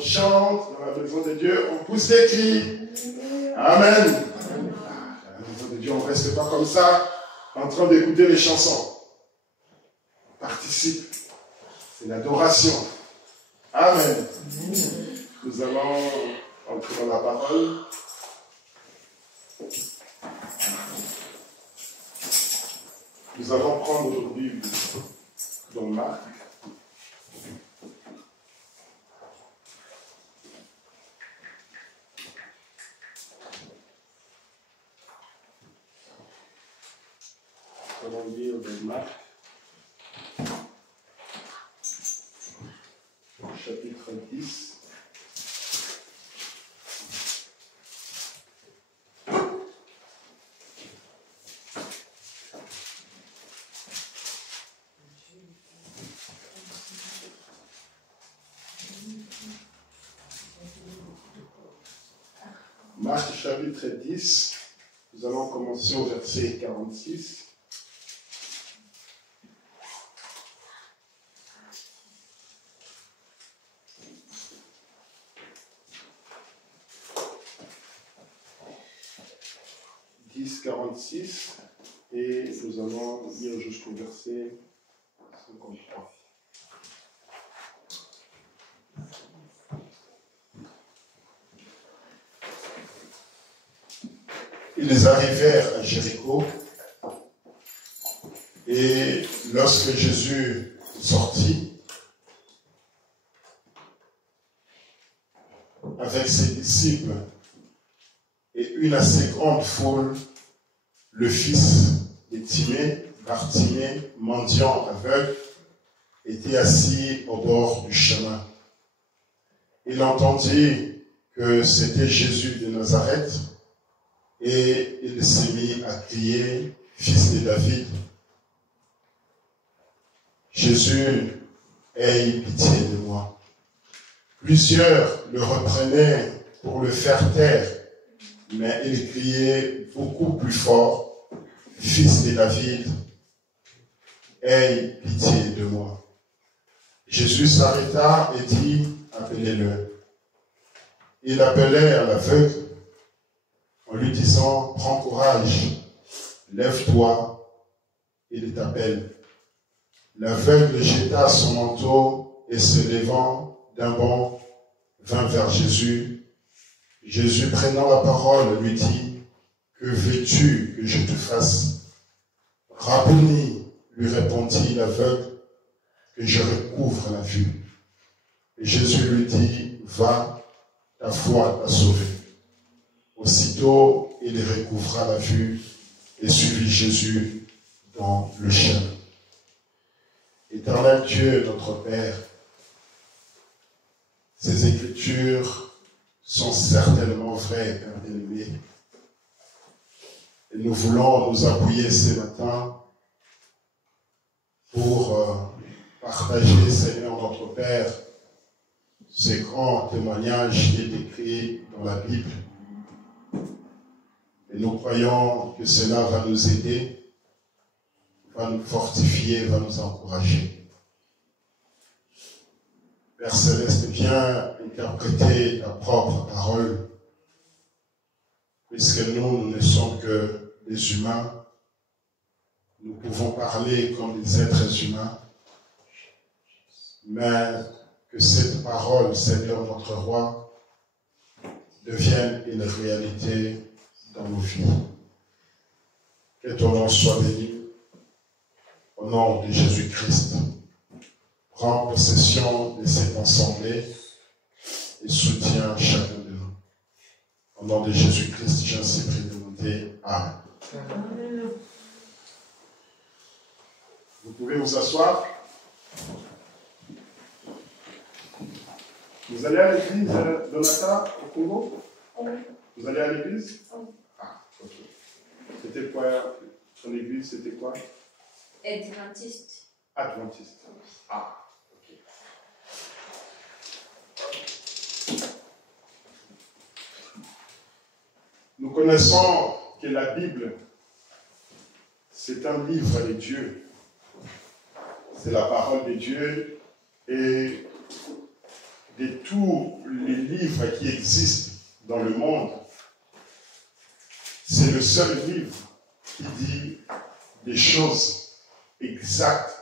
on chante dans la maison de Dieu, on pousse des cris. Amen. Dans la maison de Dieu, on ne reste pas comme ça, en train d'écouter les chansons. On participe. C'est l'adoration. Amen. Nous allons entrer dans la parole. Nous allons prendre aujourd'hui dans Marc. Nous allons lire dans Marc, chapitre 10. Marc chapitre 10, nous allons commencer au verset 46. Et nous allons lire jusqu'au verset 53. Ils arrivèrent à Jéricho et lorsque Jésus sortit avec ses disciples et une assez grande foule, le fils de Timée, Bartimée, mendiant aveugle, était assis au bord du chemin. Il entendit que c'était Jésus de Nazareth et il s'est mis à crier, « Fils de David, Jésus, aie pitié de moi. » Plusieurs le reprenaient pour le faire taire, mais il criait beaucoup plus fort, « Fils de David, aie pitié de moi. » Jésus s'arrêta et dit, « Appelez-le. » Il appelait à l'aveugle en lui disant, « Prends courage, lève-toi, il t'appelle. » L'aveugle jeta son manteau et se levant d'un bond, vint vers Jésus. Jésus, prenant la parole, lui dit, « Que veux-tu que je te fasse ?» « Rabboni, lui répondit l'aveugle, « que je recouvre la vue. » Et Jésus lui dit, « Va, ta foi t'a sauvé. » Aussitôt, il recouvra la vue et suivit Jésus dans le chemin. Éternel Dieu, notre Père, ces Écritures sont certainement vraies, Père bien-aimé. Et nous voulons nous appuyer ce matin pour partager, Seigneur notre Père, ces grands témoignages qui est écrit dans la Bible. Et nous croyons que cela va nous aider, va nous fortifier, va nous encourager. Père Céleste, viens interpréter ta propre parole, puisque nous ne sommes que des humains. Nous pouvons parler comme des êtres humains, mais que cette parole, Seigneur notre Roi, devienne une réalité dans nos vies. Que ton nom soit béni. Au nom de Jésus-Christ, prends possession de cette assemblée et soutiens chacun de nous. Au nom de Jésus-Christ, j'ai ainsi pris de demander. Amen. Amen. Vous pouvez vous asseoir. Vous allez à l'église, Donata, au Congo? Oui. Vous allez à l'église? Oui. Ah, ok. C'était quoi? Son église, c'était quoi? Adventiste. Adventiste. Ah, ok. Nous connaissons que la Bible, c'est un livre de Dieu. C'est la parole de Dieu. Et de tous les livres qui existent dans le monde, c'est le seul livre qui dit des choses exactes.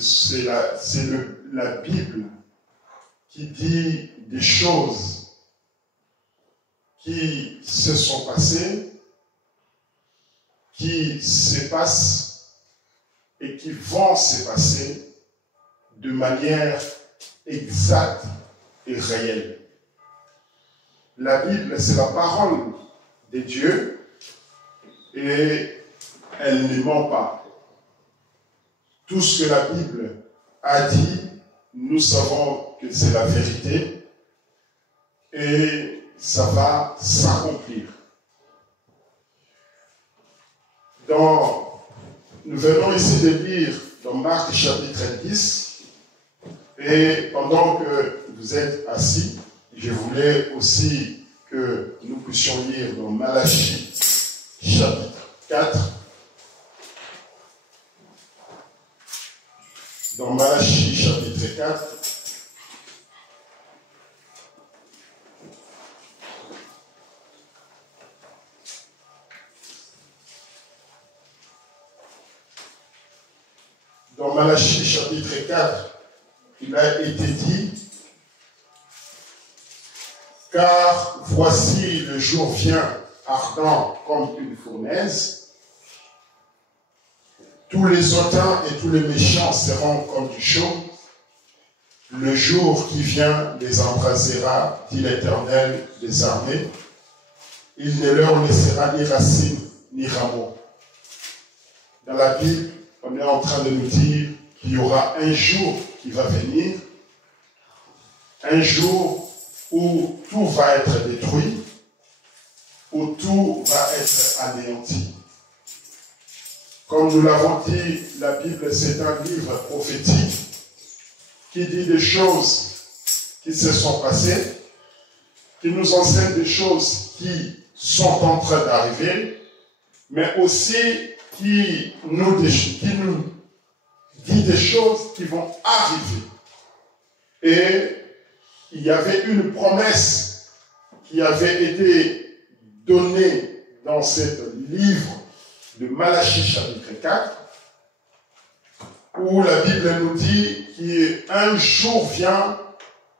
C'est la Bible qui dit des choses qui se sont passées, qui se passent et qui vont se passer de manière exacte et réelle. La Bible, c'est la parole de Dieu et elle ne ment pas. Tout ce que la Bible a dit, nous savons que c'est la vérité et ça va s'accomplir. Nous venons ici de lire dans Marc chapitre 10 et pendant que vous êtes assis, je voulais aussi que nous puissions lire dans Malachie chapitre 4. Dans Malachie chapitre 4, dans Malachie chapitre 4, il a été dit, car voici le jour vient ardent comme une fournaise, tous les hautains et tous les méchants seront comme du chaume. Le jour qui vient les embrasera, dit l'Éternel des armées. Il ne leur laissera ni racine ni rameau. Dans la Bible, on est en train de nous dire qu'il y aura un jour qui va venir, un jour où tout va être détruit, où tout va être anéanti. Comme nous l'avons dit, la Bible, c'est un livre prophétique qui dit des choses qui se sont passées, qui nous enseigne des choses qui sont en train d'arriver, mais aussi qui nous dit des choses qui vont arriver. Et il y avait une promesse qui avait été donnée dans ce livre de Malachie chapitre 4, où la Bible nous dit qu'un jour vient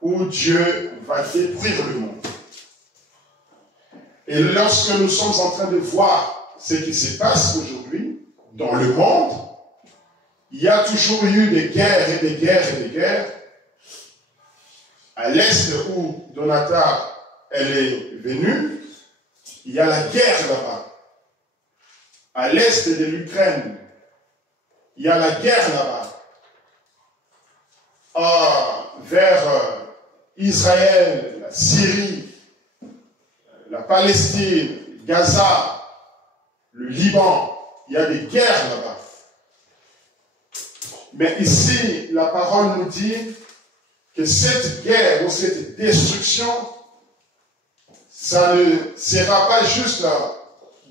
où Dieu va détruire le monde. Et lorsque nous sommes en train de voir ce qui se passe aujourd'hui dans le monde, il y a toujours eu des guerres et des guerres et des guerres. À l'est où Donata elle est venue, il y a la guerre là-bas. À l'est de l'Ukraine, il y a la guerre là-bas. Vers Israël, la Syrie, la Palestine, Gaza, le Liban, il y a des guerres là-bas. Mais ici, la parole nous dit que cette guerre ou cette destruction, ça ne sera pas juste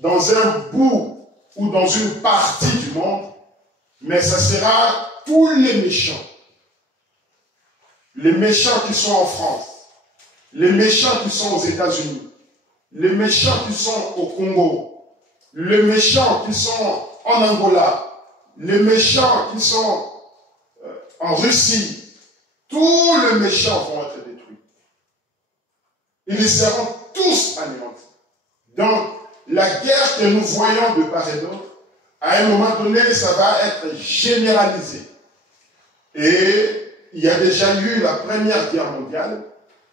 dans un bout ou dans une partie du monde, mais ça sera tous les méchants. Les méchants qui sont en France, les méchants qui sont aux États-Unis, les méchants qui sont au Congo, les méchants qui sont en Angola, les méchants qui sont en Russie, tous les méchants vont être détruits. Ils seront tous anéantis. Donc, la guerre que nous voyons de part et d'autre, à un moment donné, ça va être généralisé. Et il y a déjà eu la Première Guerre mondiale,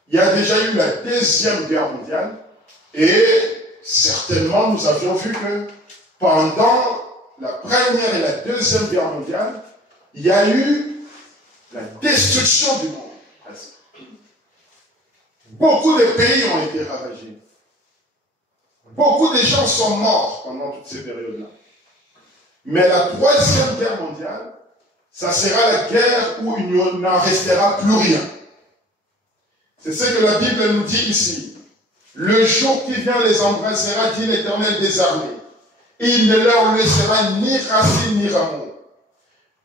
il y a déjà eu la Deuxième Guerre mondiale, et certainement nous avions vu que pendant la Première et la Deuxième Guerre mondiale, il y a eu la destruction du monde. Beaucoup de pays ont été ravagés. Beaucoup de gens sont morts pendant toutes ces périodes-là. Mais la Troisième Guerre mondiale, ça sera la guerre où il n'en restera plus rien. C'est ce que la Bible nous dit ici. Le jour qui vient les embrassera, dit l'Éternel des armées. Il ne leur laissera ni racine ni rameau.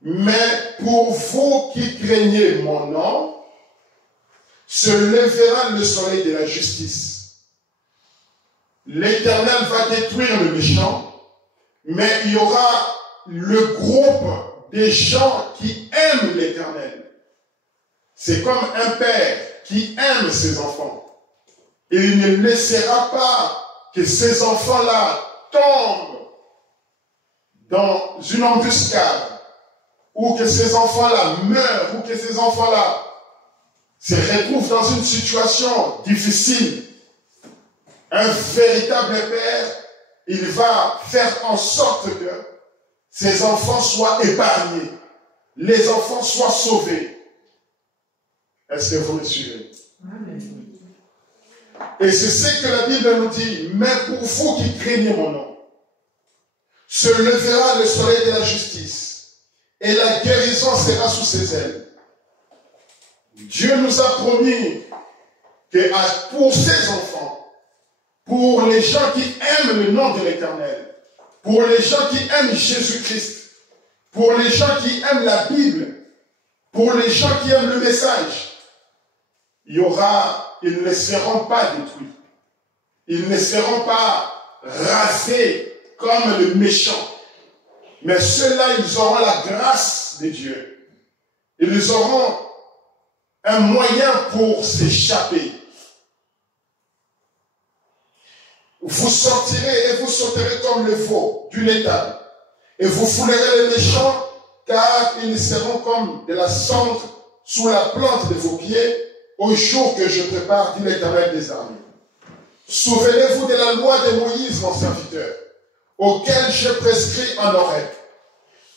Mais pour vous qui craignez mon nom, se lèvera le soleil de la justice. L'Éternel va détruire le méchant, mais il y aura le groupe des gens qui aiment l'Éternel. C'est comme un père qui aime ses enfants. Et il ne laissera pas que ces enfants-là tombent dans une embuscade, ou que ces enfants-là meurent, ou que ces enfants-là se retrouvent dans une situation difficile. Un véritable père, il va faire en sorte que ses enfants soient épargnés, les enfants soient sauvés. Est-ce que vous me suivez? Et c'est ce que la Bible nous dit. Mais pour vous qui craignez mon nom, se lèvera le soleil de la justice, et la guérison sera sous ses ailes. Dieu nous a promis que pour ses enfants, pour les gens qui aiment le nom de l'Éternel, pour les gens qui aiment Jésus-Christ, pour les gens qui aiment la Bible, pour les gens qui aiment le message, ils ne seront pas détruits. Ils ne seront pas rasés comme le méchant. Mais ceux-là, ils auront la grâce de Dieu. Ils auront un moyen pour s'échapper. Vous sortirez et vous sauterez comme le veau d'une étable. Et vous foulerez les méchants, car ils seront comme de la cendre sous la plante de vos pieds au jour que je prépare, dit l'Éternel des armées. Souvenez-vous de la loi de Moïse, mon serviteur, auquel je prescris en Horeb,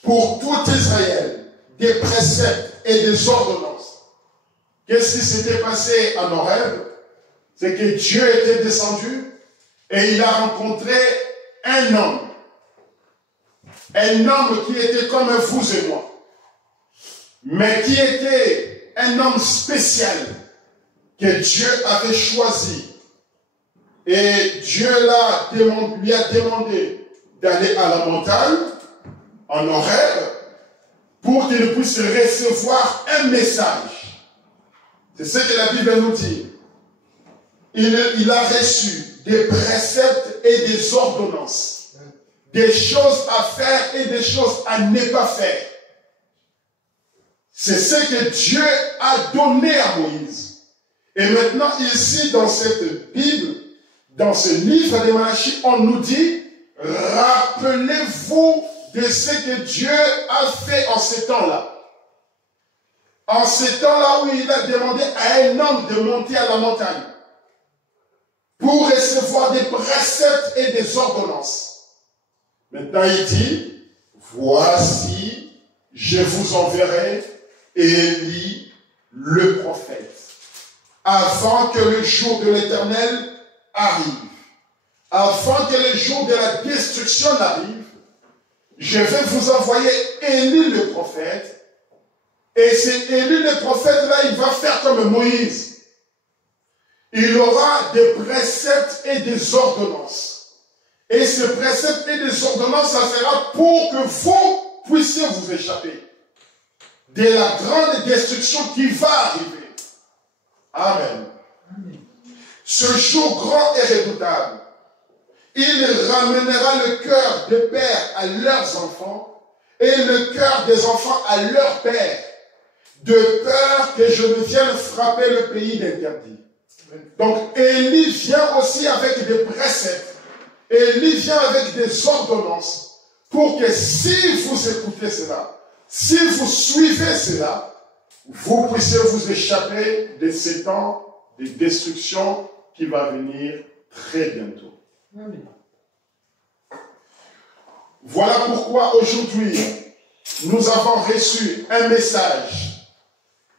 pour tout Israël, des préceptes et des ordonnances. Qu'est-ce qui s'était passé en Horeb? C'est que Dieu était descendu et il a rencontré un homme qui était comme vous et moi, mais qui était un homme spécial que Dieu avait choisi. Et Dieu lui a demandé d'aller à la montagne, en Horeb, pour qu'il puisse recevoir un message. C'est ce que la Bible nous dit. Il a reçu des préceptes et des ordonnances, des choses à faire et des choses à ne pas faire. C'est ce que Dieu a donné à Moïse. Et maintenant, ici, dans cette Bible, dans ce livre de Malachie, on nous dit, rappelez-vous de ce que Dieu a fait en ces temps-là. En ces temps-là où il a demandé à un homme de monter à la montagne pour recevoir des préceptes et des ordonnances. Maintenant, il dit, voici, je vous enverrai Élie, le prophète, avant que le jour de l'Éternel arrive, avant que le jour de la destruction n'arrive. Je vais vous envoyer Élie le prophète, et c'est Élie le prophète-là, il va faire comme Moïse. Il aura des préceptes et des ordonnances. Et ces préceptes et des ordonnances, ça sera pour que vous puissiez vous échapper de la grande destruction qui va arriver. Amen. Amen. Ce jour grand et redoutable, il ramènera le cœur des pères à leurs enfants et le cœur des enfants à leurs pères, de peur que je ne vienne frapper le pays d'interdit. Donc Élie vient aussi avec des préceptes, Élie vient avec des ordonnances, pour que si vous écoutez cela, si vous suivez cela, vous puissiez vous échapper de ces temps de destruction qui va venir très bientôt. Amen. Voilà pourquoi aujourd'hui, nous avons reçu un message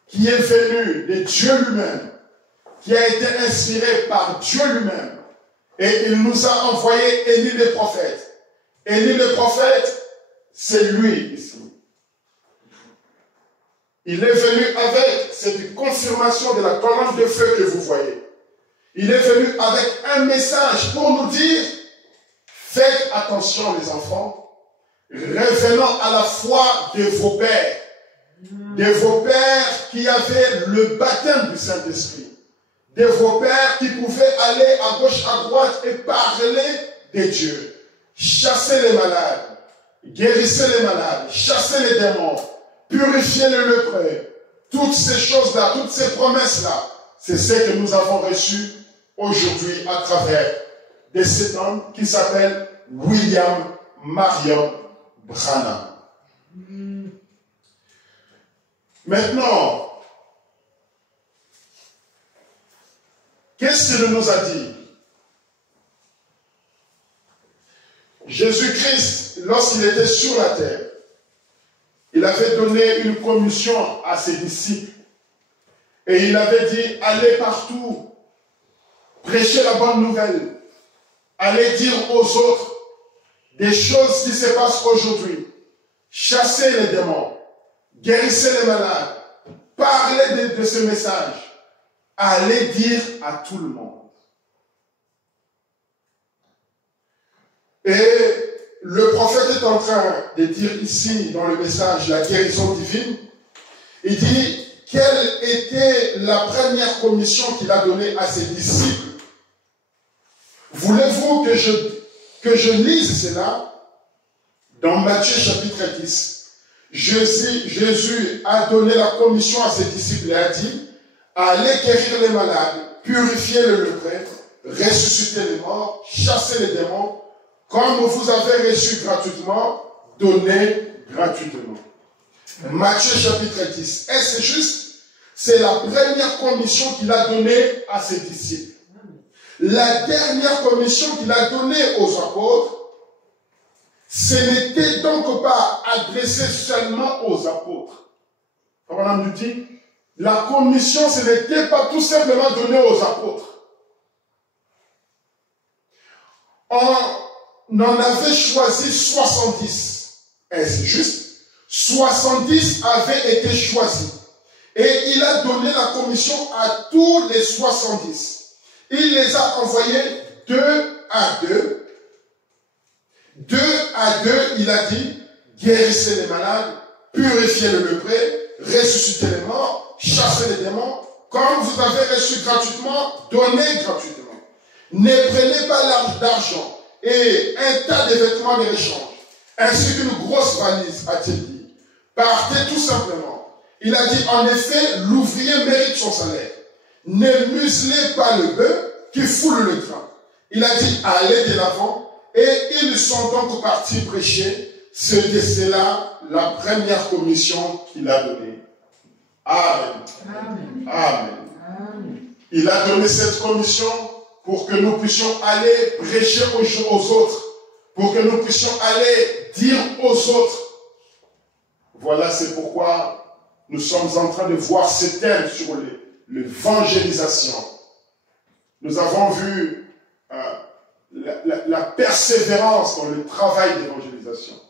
qui est venu de Dieu lui-même, qui a été inspiré par Dieu lui-même, et il nous a envoyé Élie le prophète. Élie le prophète, c'est lui ici. Il est venu avec cette confirmation de la colonne de feu que vous voyez. Il est venu avec un message pour nous dire, faites attention les enfants, revenant à la foi de vos pères qui avaient le baptême du Saint-Esprit, de vos pères qui pouvaient aller à gauche, à droite et parler de Dieu, chasser les malades, guérissez les malades, chassez les démons, purifiez les lépreux. Toutes ces choses-là, toutes ces promesses-là, c'est ce que nous avons reçu aujourd'hui à travers de cet homme qui s'appelle William Marion Branham. Maintenant, qu'est-ce qu'il nous a dit? Jésus-Christ, lorsqu'il était sur la terre, il avait donné une commission à ses disciples. Et il avait dit, allez partout, prêchez la bonne nouvelle, allez dire aux autres des choses qui se passent aujourd'hui, chassez les démons, guérissez les malades, parlez de ce message, allez dire à tout le monde. Et le prophète est en train de dire ici, dans le message, la guérison divine. Il dit, quelle était la première commission qu'il a donnée à ses disciples? Voulez-vous que je lise cela? Dans Matthieu chapitre 10, Jésus a donné la commission à ses disciples et a dit, allez guérir les malades, purifier les lépreux, ressusciter les morts, chasser les démons, comme vous avez reçu gratuitement, donnez gratuitement. Matthieu chapitre 10. Est-ce juste? C'est la première commission qu'il a donnée à ses disciples. La dernière commission qu'il a donnée aux apôtres, ce n'était donc pas adressé seulement aux apôtres. Comme on nous dit, la commission, ce n'était pas tout simplement donnée aux apôtres. On en avait choisi 70. Est-ce juste? 70 avaient été choisis. Et il a donné la commission à tous les 70. Il les a envoyés 2 à 2. 2 à 2, il a dit, guérissez les malades, purifiez le lépreux, ressuscitez les morts, chassez les démons, comme vous avez reçu gratuitement, donnez gratuitement. Ne prenez pas d'argent et un tas de vêtements de rechange, ainsi qu'une grosse valise, a-t-il dit. Partez tout simplement. Il a dit, en effet, l'ouvrier mérite son salaire. Ne muselez pas le bœuf qui foule le train. Il a dit, allez de l'avant, et ils sont donc partis prêcher. C'était cela la première commission qu'il a donnée. Amen. Amen. Amen. Amen. Il a donné cette commission pour que nous puissions aller prêcher aux autres, pour que nous puissions aller dire aux autres. Voilà, c'est pourquoi nous sommes en train de voir ce thème sur l'évangélisation. Nous avons vu la persévérance dans le travail d'évangélisation.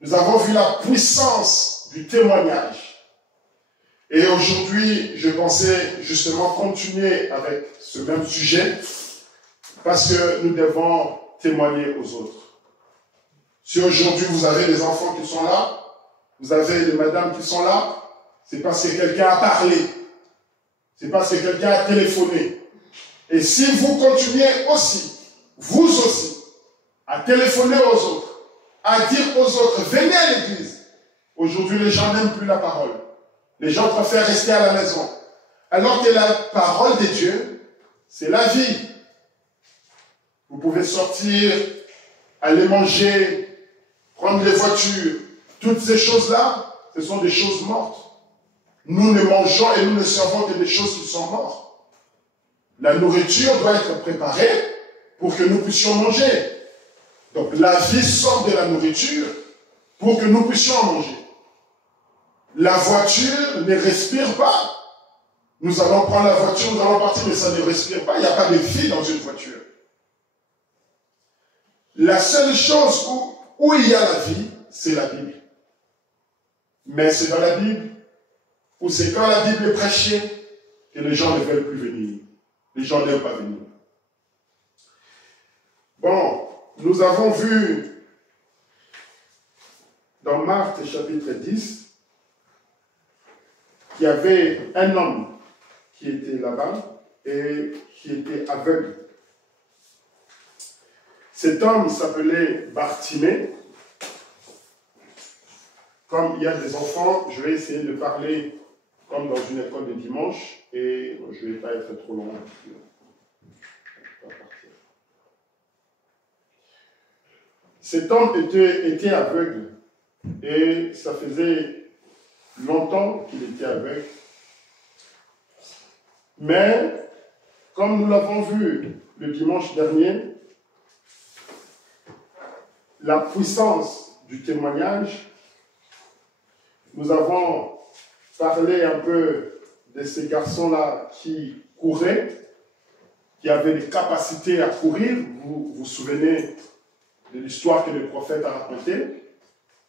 Nous avons vu la puissance du témoignage. Et aujourd'hui, je pensais justement continuer avec ce même sujet parce que nous devons témoigner aux autres. Si aujourd'hui vous avez des enfants qui sont là, vous avez des madames qui sont là, c'est parce que quelqu'un a parlé. C'est parce que quelqu'un a téléphoné. Et si vous continuez aussi, vous aussi, à téléphoner aux autres, à dire aux autres, venez à l'église. Aujourd'hui, les gens n'aiment plus la parole. Les gens préfèrent rester à la maison. Alors que la parole de Dieu, c'est la vie. Vous pouvez sortir, aller manger, prendre les voitures. Toutes ces choses-là, ce sont des choses mortes. Nous ne mangeons et nous ne servons que des choses qui sont mortes. La nourriture doit être préparée pour que nous puissions manger. Donc la vie sort de la nourriture pour que nous puissions manger. La voiture ne respire pas. Nous allons prendre la voiture, nous allons partir, mais ça ne respire pas. Il n'y a pas de vie dans une voiture. La seule chose où il y a la vie, c'est la Bible. Mais c'est dans la Bible, ou c'est quand la Bible est prêchée, que les gens ne veulent plus venir. Les gens n'aiment pas venir. Bon, nous avons vu dans Marc chapitre 10, qu'il y avait un homme qui était là-bas et qui était aveugle. Cet homme s'appelait Bartimée. Comme il y a des enfants, je vais essayer de parler comme dans une école de dimanche et je ne vais pas être trop long. Cet homme était aveugle et ça faisait longtemps qu'il était aveugle. Mais, comme nous l'avons vu le dimanche dernier, la puissance du témoignage, nous avons parlé un peu de ces garçons-là qui couraient, qui avaient des capacités à courir. Vous vous souvenez de l'histoire que le prophète a racontée.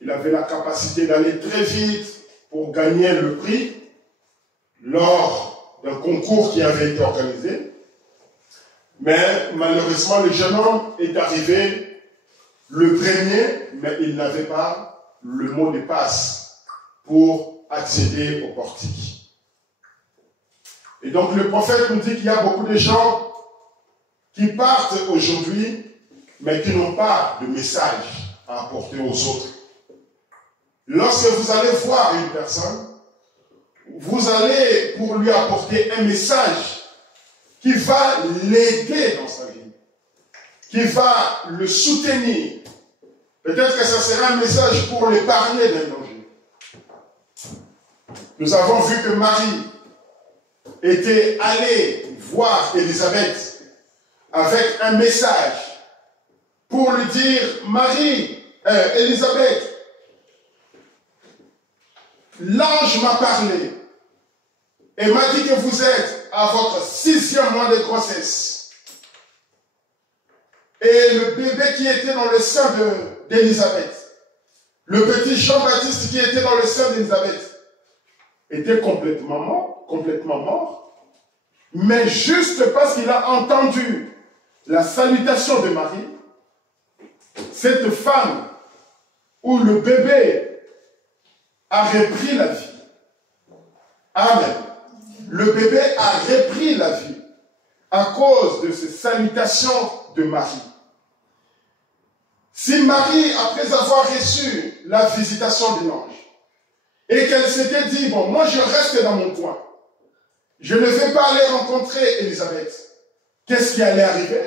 Il avait la capacité d'aller très vite pour gagner le prix lors d'un concours qui avait été organisé. Mais malheureusement, le jeune homme est arrivé le premier, mais il n'avait pas le mot de passe pour accéder au portique. Et donc le prophète nous dit qu'il y a beaucoup de gens qui partent aujourd'hui, mais qui n'ont pas de message à apporter aux autres. Lorsque vous allez voir une personne, vous allez pour lui apporter un message qui va l'aider dans sa vie, qui va le soutenir. Peut-être que ça sera un message pour l'épargner d'un danger. Nous avons vu que Marie était allée voir Élisabeth avec un message pour lui dire, Élisabeth, l'ange m'a parlé et m'a dit que vous êtes à votre 6e mois de grossesse. Et le bébé qui était dans le sein d'Élisabeth, le petit Jean-Baptiste qui était dans le sein d'Élisabeth, était complètement mort, mais juste parce qu'il a entendu la salutation de Marie, cette femme où le bébé a repris la vie. Amen. Le bébé a repris la vie à cause de ces salutations de Marie. Si Marie, après avoir reçu la visitation de l'ange, et qu'elle s'était dit, bon, moi je reste dans mon coin, je ne vais pas aller rencontrer Élisabeth, qu'est-ce qui allait arriver?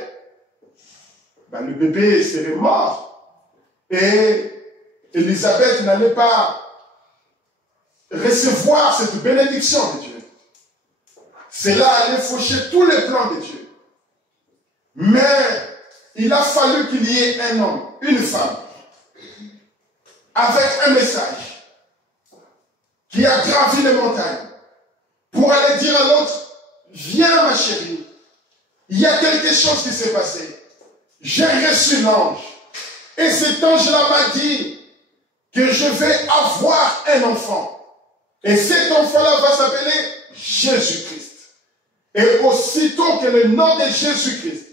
Ben, le bébé serait mort. Et Élisabeth n'allait pas recevoir cette bénédiction de Dieu. Cela allait faucher tous les plans de Dieu. Mais il a fallu qu'il y ait un homme, une femme, avec un message, qui a gravi les montagnes, pour aller dire à l'autre, viens ma chérie, il y a quelque chose qui s'est passé. J'ai reçu l'ange. Et cet ange-là m'a dit que je vais avoir un enfant. Et cet enfant-là va s'appeler Jésus-Christ. Et aussitôt que le nom de Jésus-Christ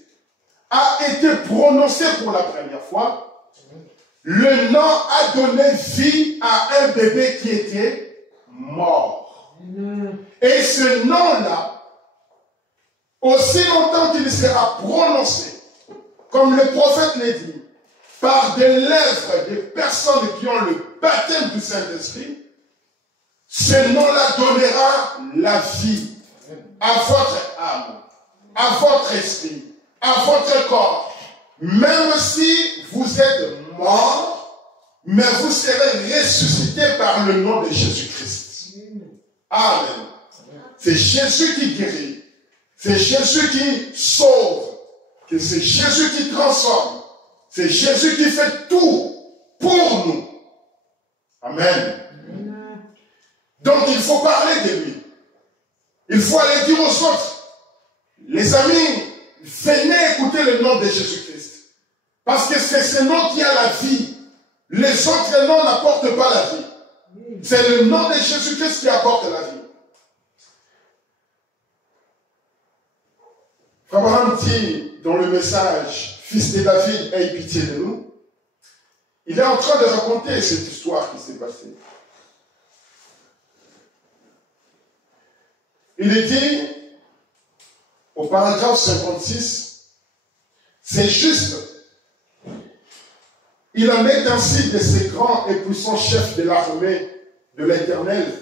a été prononcé pour la première fois, le nom a donné vie à un bébé qui était mort. Et ce nom-là, aussi longtemps qu'il sera prononcé, comme le prophète l'a dit, par des lèvres des personnes qui ont le baptême du Saint-Esprit, ce nom-là donnera la vie à votre âme, à votre esprit, à votre corps. Même si vous êtes mort, mais vous serez ressuscité par le nom de Jésus-Christ. Amen. C'est Jésus qui guérit. C'est Jésus qui sauve. C'est Jésus qui transforme. C'est Jésus qui fait tout pour nous. Amen. Donc il faut parler de lui. Il faut aller dire aux autres, les amis, venez écouter le nom de Jésus-Christ. Parce que c'est ce nom qui a la vie. Les autres noms n'apportent pas la vie. C'est le nom de Jésus-Christ qui apporte la vie. Abraham dit dans le message, Fils de David, aie pitié de nous. il est en train de raconter cette histoire qui s'est passée. Il est dit, au paragraphe 56, c'est juste. Il en est ainsi de ces grands et puissants chefs de l'armée de l'Éternel.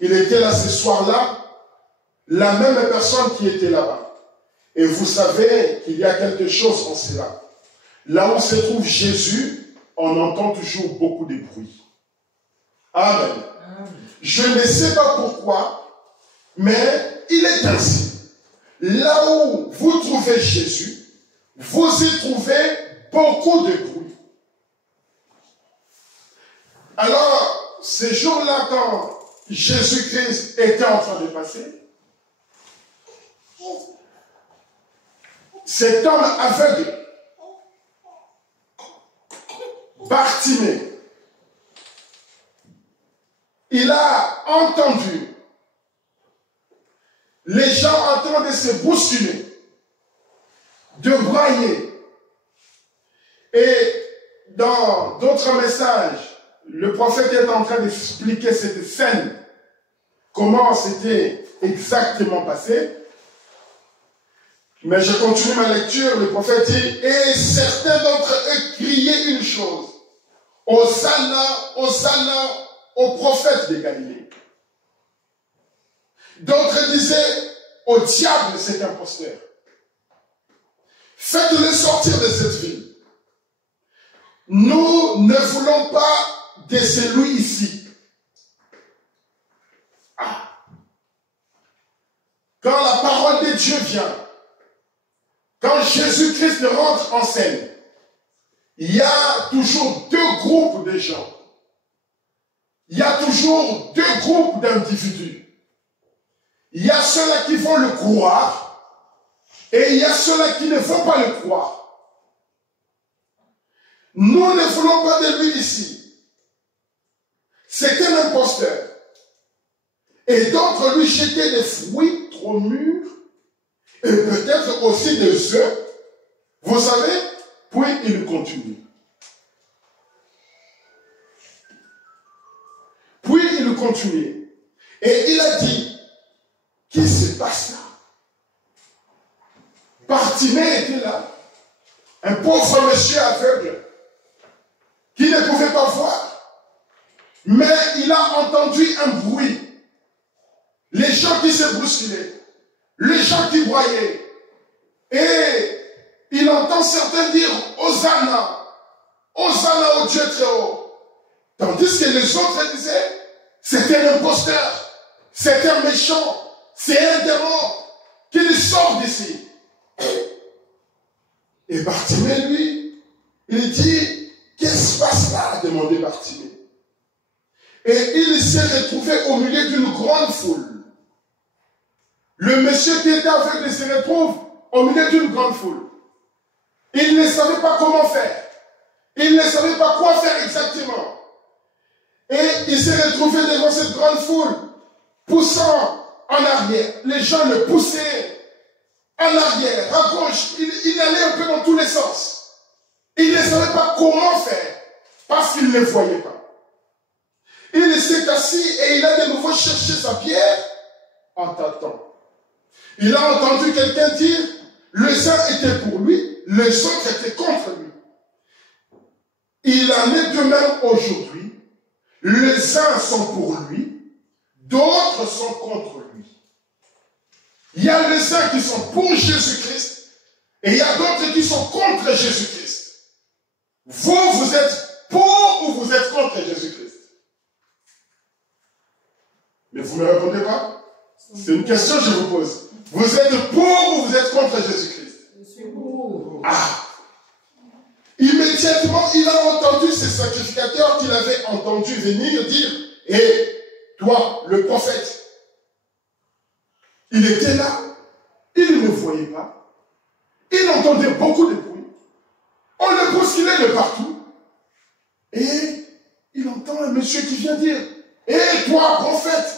Il était là ce soir-là, la même personne qui était là-bas. Et vous savez qu'il y a quelque chose en cela. Là où se trouve Jésus, on entend toujours beaucoup de bruit. Amen. Je ne sais pas pourquoi, mais il est ainsi. Là où vous trouvez Jésus, vous y trouvez beaucoup de bruit. Alors, ces jours-là, quand Jésus-Christ était en train de passer, cet homme aveugle, Bartimée, il a entendu les gens en train de se bousculer, de brailler. Et dans d'autres messages, le prophète est en train d'expliquer cette scène, comment c'était exactement passé. Mais je continue ma lecture, le prophète dit, et certains d'entre eux criaient une chose, Hosanna, Hosanna au prophète de Galilée. D'autres disaient, au diable cet imposteur. Faites-le sortir de cette ville. Nous ne voulons pas de celui ici. Ah. Quand la parole de Dieu vient, quand Jésus-Christ rentre en scène, il y a toujours deux groupes de gens. Il y a toujours deux groupes d'individus. Il y a ceux-là qui vont le croire et il y a ceux-là qui ne vont pas le croire. Nous ne voulons pas de lui ici. C'est un imposteur. Et d'autres lui jetaient des fruits trop mûrs et peut-être aussi des œufs. Vous savez, puis il continue. Puis il continue. Et il a dit, qui se passe là? Bartimée était là. Un pauvre monsieur aveugle qui ne pouvait pas voir. Mais il a entendu un bruit. Les gens qui se bousculaient. Les gens qui broyaient. Et il entend certains dire Hosanna. Hosanna au Dieu très haut. Tandis que les autres disaient c'est un imposteur. C'est un méchant. C'est un démon. Qu'il sort d'ici. Et Bartimée, lui, il dit, qu'est-ce qui se passe là? A demandé Bartimée. Et il s'est retrouvé au milieu d'une grande foule. Le monsieur qui était aveugle se retrouve au milieu d'une grande foule. Il ne savait pas comment faire. Il ne savait pas quoi faire exactement. Et il s'est retrouvé devant cette grande foule, poussant en arrière. Les gens le poussaient en arrière, à gauche. Il allait un peu dans tous les sens. Il ne savait pas comment faire, parce qu'il ne voyait pas. Il s'est assis et il a de nouveau cherché sa pierre en tâtant. Il a entendu quelqu'un dire, les uns étaient pour lui, les autres étaient contre lui. Il en est de même aujourd'hui. Les uns sont pour lui, d'autres sont contre lui. Il y a les uns qui sont pour Jésus-Christ et il y a d'autres qui sont contre Jésus-Christ. Vous, vous êtes pour ou vous êtes contre Jésus-Christ? Mais vous ne me répondez pas? C'est une question que je vous pose. Vous êtes pour ou vous êtes contre Jésus-Christ? Je suis pour. Ah! Immédiatement, il a entendu ces sacrificateurs qu'il avait entendu venir dire, hé, toi, le prophète, il était là, il ne voyait pas, il entendait beaucoup de bruit, on le bousculait de partout, et il entend un monsieur qui vient dire, hé, toi, prophète,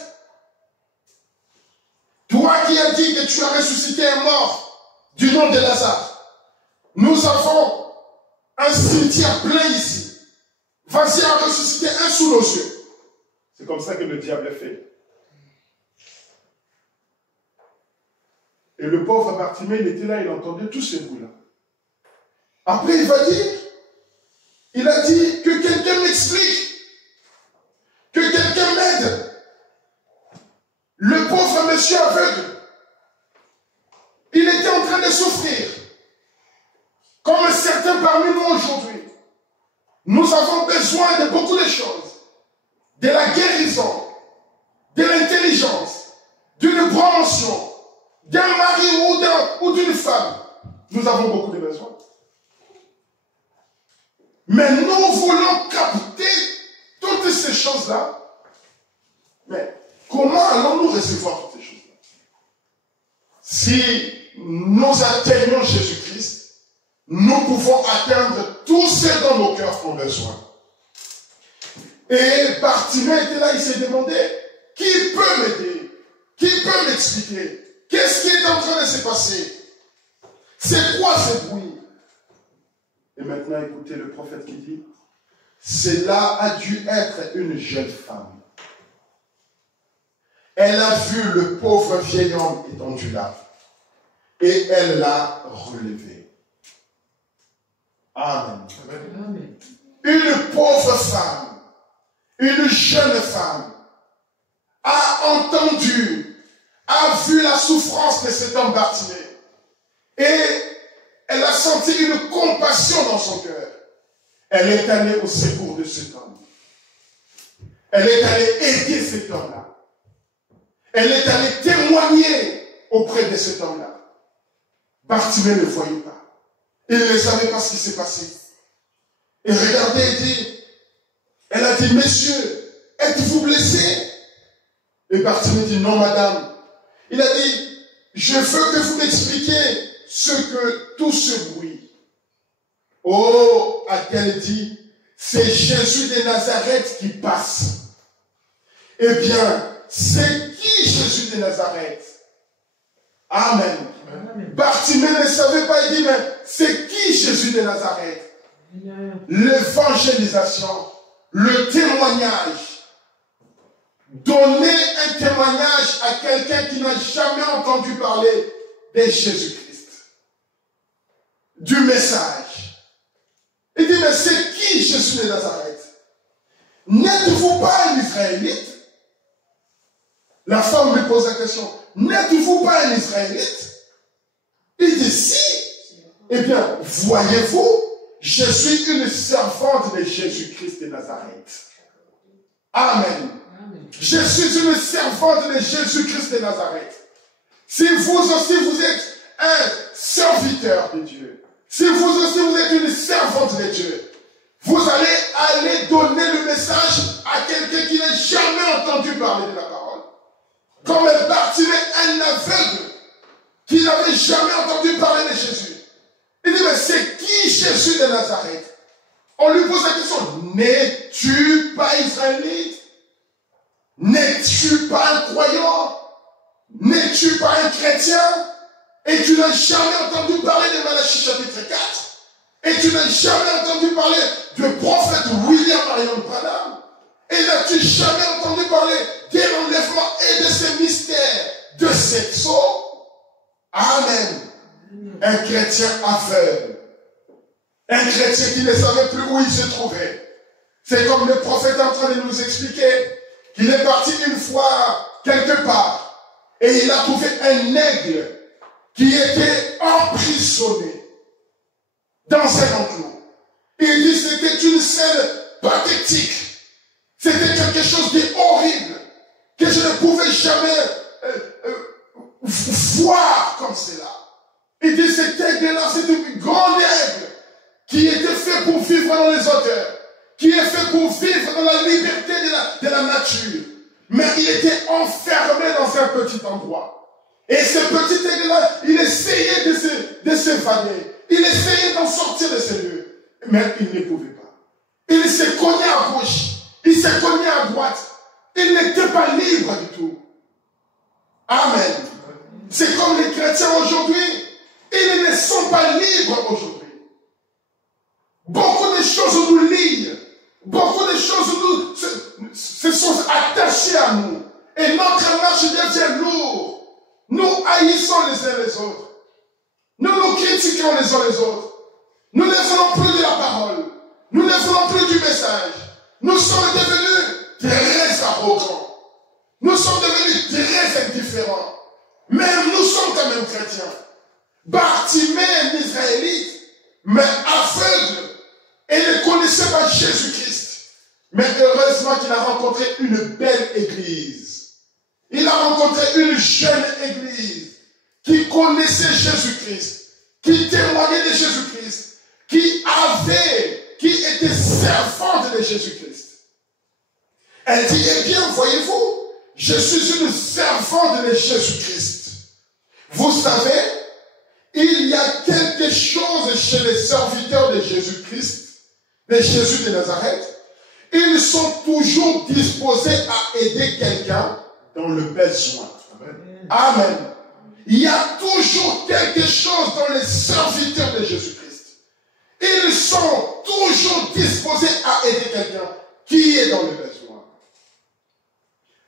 toi qui as dit que tu as ressuscité un mort du nom de Lazare, nous avons un cimetière plein ici. Vas-y à ressusciter un sous nos yeux. C'est comme ça que le diable est fait. Et le pauvre Bartimée, il était là, il entendait tous ces bruits-là. Après, il va dire, il a dit que quelqu'un m'explique, que quelqu'un m'aide. Le pauvre monsieur aveugle, il était en train de souffrir. Comme certains parmi nous aujourd'hui, nous avons besoin de beaucoup de choses. De la guérison, de l'intelligence, d'une promotion, d'un mari ou d'une femme. Nous avons beaucoup de besoins. Mais nous voulons capter toutes ces choses-là. Mais comment allons-nous recevoir toutes ces choses-là? Si nous atteignons Jésus-Christ, nous pouvons atteindre tout ce dont nos cœurs ont besoin. Et Bartimée était là, il s'est demandé, qui peut m'aider? Qui peut m'expliquer? Qu'est-ce qui est en train de se passer? C'est quoi ce bruit? Et maintenant, écoutez le prophète qui dit, cela a dû être une jeune femme. Elle a vu le pauvre vieil homme étendu là. Et elle l'a relevé. Amen. Amen. Une pauvre femme, une jeune femme, a entendu, a vu la souffrance de cet homme Bartimée. Et elle a senti une compassion dans son cœur. Elle est allée au secours de cet homme. Elle est allée aider cet homme-là. Elle est allée témoigner auprès de cet homme-là. Bartimée ne voyait pas. Il ne savait pas ce qui s'est passé. Et regardez, elle a dit, messieurs, êtes-vous blessés? Et Bartimée dit, non, madame. Il a dit, je veux que vous m'expliquiez tout ce bruit. Oh, a-t-elle dit, c'est Jésus de Nazareth qui passe. Eh bien, c'est qui Jésus de Nazareth? Amen. Bartimée ne savait pas, il dit, mais c'est qui Jésus de Nazareth? L'évangélisation, le témoignage. Donner un témoignage à quelqu'un qui n'a jamais entendu parler de Jésus-Christ. Du message. Il dit, mais c'est qui Jésus de Nazareth? N'êtes-vous pas un Israélite? La femme lui pose la question, n'êtes-vous pas un Israélite? Il dit, si. Eh bien, voyez-vous, je suis une servante de Jésus-Christ de Nazareth. Amen. Je suis une servante de Jésus-Christ de Nazareth. Si vous aussi vous êtes un serviteur de Dieu, si vous aussi vous êtes une servante de Dieu, vous allez donner le message à quelqu'un qui n'a jamais entendu parler de la parole. Comme Bartimée, un aveugle, qui n'avait jamais entendu parler de Jésus. Il dit, mais c'est qui Jésus de Nazareth? On lui pose la question, n'es-tu pas israélite? N'es-tu pas un croyant? N'es-tu pas un chrétien? Et tu n'as jamais entendu parler de Malachie chapitre 4? Et tu n'as jamais entendu parler du prophète William Marion Branham? Et n'as-tu jamais entendu parler des enlèvements et de ces mystères de cette sceaux? Amen. Un chrétien aveugle. Un chrétien qui ne savait plus où il se trouvait. C'est comme le prophète est en train de nous expliquer qu'il est parti une fois quelque part et il a trouvé un aigle qui était emprisonné dans un enclos. Il dit que c'était une scène pathétique. C'était quelque chose d'horrible que je ne pouvais jamais voir comme cela. Il dit cet aigle-là, c'est une grande aigle qui était fait pour vivre dans les hauteurs, qui est fait pour vivre dans la liberté de la nature. Mais il était enfermé dans un petit endroit. Et ce petit aigle-là, il essayait de s'évader. Il essayait d'en sortir de ces lieux. Mais il ne pouvait pas. Il s'est cogné à gauche. Il s'est cogné à droite. Il n'était pas libre du tout. Amen. C'est comme les chrétiens aujourd'hui. Ils ne sont pas libres aujourd'hui. les uns les autres. Nous nous critiquons les uns les autres. Nous ne voulons plus de la parole. Nous ne voulons plus du message. Nous sommes devenus très arrogants. Nous sommes devenus très indifférents. Même nous sommes quand même chrétiens. Bartimée, un Israélite, mais aveugle, et ne connaissait pas Jésus-Christ. Mais heureusement qu'il a rencontré une belle église. Il a rencontré une jeune église qui connaissait Jésus-Christ, qui témoignait de Jésus-Christ, qui était servante de Jésus-Christ. Elle dit, eh bien, voyez-vous, je suis une servante de Jésus-Christ. Vous savez, il y a quelque chose chez les serviteurs de Jésus-Christ, de Jésus de Nazareth. Ils sont toujours disposés à aider quelqu'un dans le besoin. Amen. Amen. Il y a toujours quelque chose dans les serviteurs de Jésus-Christ. Ils sont toujours disposés à aider quelqu'un qui est dans le besoin.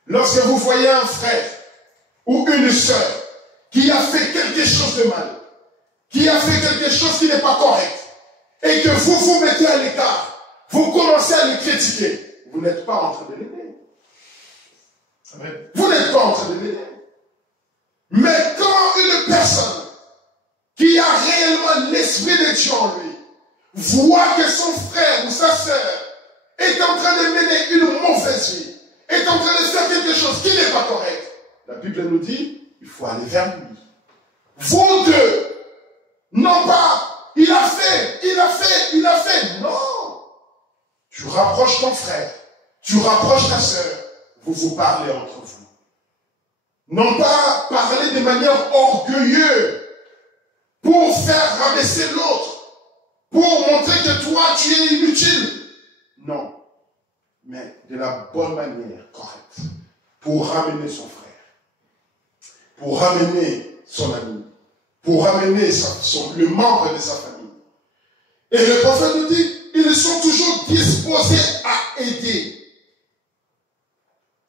Lorsque vous voyez un frère ou une sœur qui a fait quelque chose de mal, qui a fait quelque chose qui n'est pas correct, et que vous vous mettez à l'écart, vous commencez à le critiquer, vous n'êtes pas en train de l'aider. Vous n'êtes pas en train de l'aider. Mais quand une personne qui a réellement l'Esprit de Dieu en lui voit que son frère ou sa sœur est en train de mener une mauvaise vie, est en train de faire quelque chose qui n'est pas correct, la Bible nous dit, il faut aller vers lui. Vous deux, non pas, il a fait, non. Tu rapproches ton frère, tu rapproches ta sœur, vous vous parlez entre vous. Non pas parler de manière orgueilleuse pour faire rabaisser l'autre, pour montrer que toi tu es inutile. Non, mais de la bonne manière, correcte, pour ramener son frère, pour ramener son ami, pour ramener le membre de sa famille. Et le prophète nous dit, ils sont toujours disposés à aider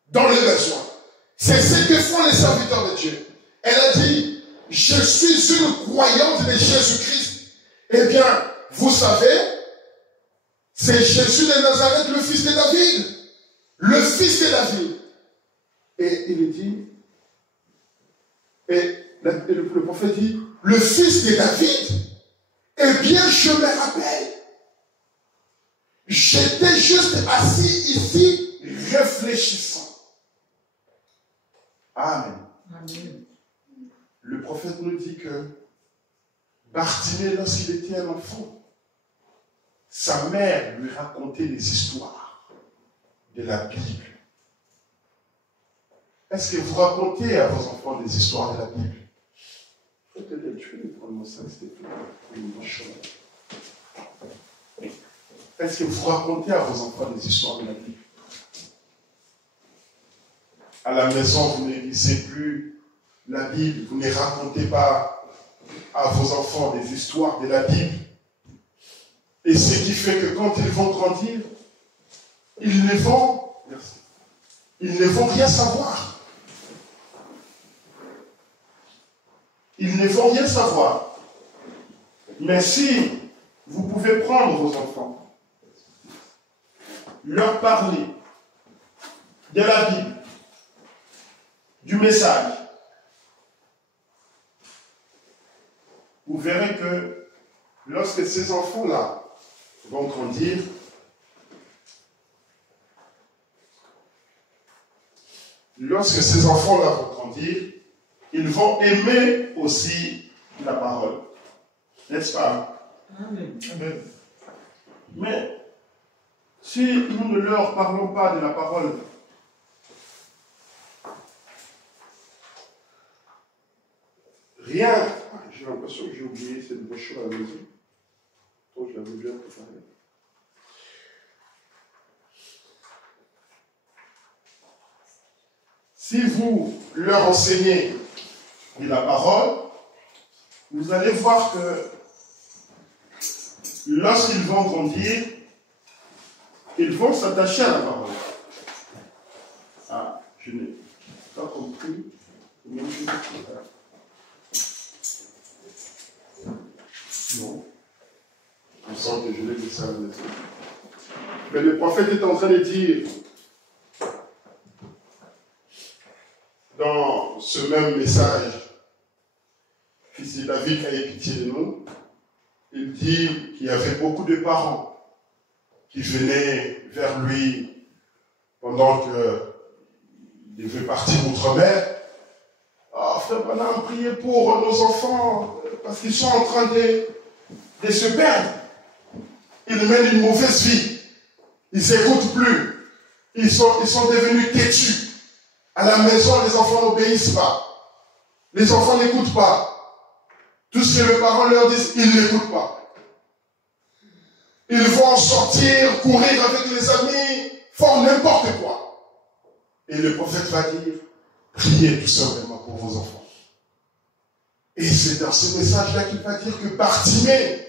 dans les besoins. C'est ce que font les serviteurs de Dieu. Elle a dit, je suis une croyante de Jésus-Christ. Eh bien, vous savez, c'est Jésus de Nazareth, le fils de David. Le fils de David. Et il dit, et le prophète dit, le fils de David, eh bien, je me rappelle. J'étais juste assis ici, réfléchissant. Amen. Amen. Le prophète nous dit que Bartimée, lorsqu'il était un enfant, sa mère lui racontait des histoires de la Bible. Est-ce que vous racontez à vos enfants des histoires de la Bible? Est-ce que vous racontez à vos enfants des histoires de la Bible? À la maison, vous ne lisez plus la Bible, vous ne racontez pas à vos enfants des histoires de la Bible. Et ce qui fait que quand ils vont grandir, ils ne vont rien savoir. Ils ne vont rien savoir. Mais si vous pouvez prendre vos enfants, leur parler de la Bible, du message, vous verrez que lorsque ces enfants-là vont grandir, ils vont aimer aussi la parole. N'est-ce pas? Amen. Amen. Mais si nous ne leur parlons pas de la parole, rien. J'ai l'impression que j'ai oublié cette brochure à la maison. Donc je l'avais bien préparée. Si vous leur enseignez de la parole, vous allez voir que lorsqu'ils vont grandir, ils vont s'attacher à la parole. Ah, je n'ai pas compris. que je l'ai dit ça à la maison. Mais le prophète est en train de dire, dans ce même message, fils de David a eu pitié de nous, il dit qu'il y avait beaucoup de parents qui venaient vers lui pendant qu'il devait partir outre-mer. Ah, frère Branham, priez pour nos enfants, parce qu'ils sont en train de se perdre. Ils mènent une mauvaise vie. Ils n'écoutent plus. Ils sont devenus têtus. À la maison, les enfants n'obéissent pas. Les enfants n'écoutent pas. Tout ce que les parents leur disent, ils n'écoutent pas. Ils vont sortir, courir avec les amis, faire n'importe quoi. Et le prophète va dire, priez tout simplement pour vos enfants. Et c'est dans ce message-là qu'il va dire que Bartimée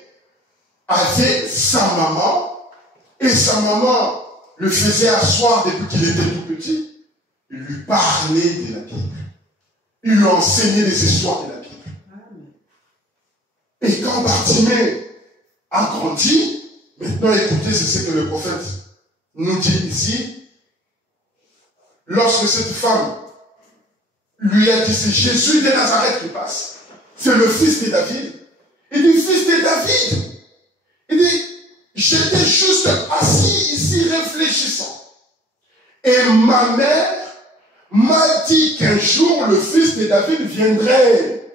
avait sa maman, et sa maman le faisait asseoir depuis qu'il était tout petit. Il lui parlait de la Bible. Il lui enseignait des histoires de la Bible. Et quand Bartimée a grandi, maintenant écoutez, c'est ce que le prophète nous dit ici. Lorsque cette femme lui a dit, c'est Jésus de Nazareth qui passe. C'est le fils de David. Il dit, fils de David. Il dit, j'étais juste assis ici réfléchissant. Et ma mère m'a dit qu'un jour le fils de David viendrait.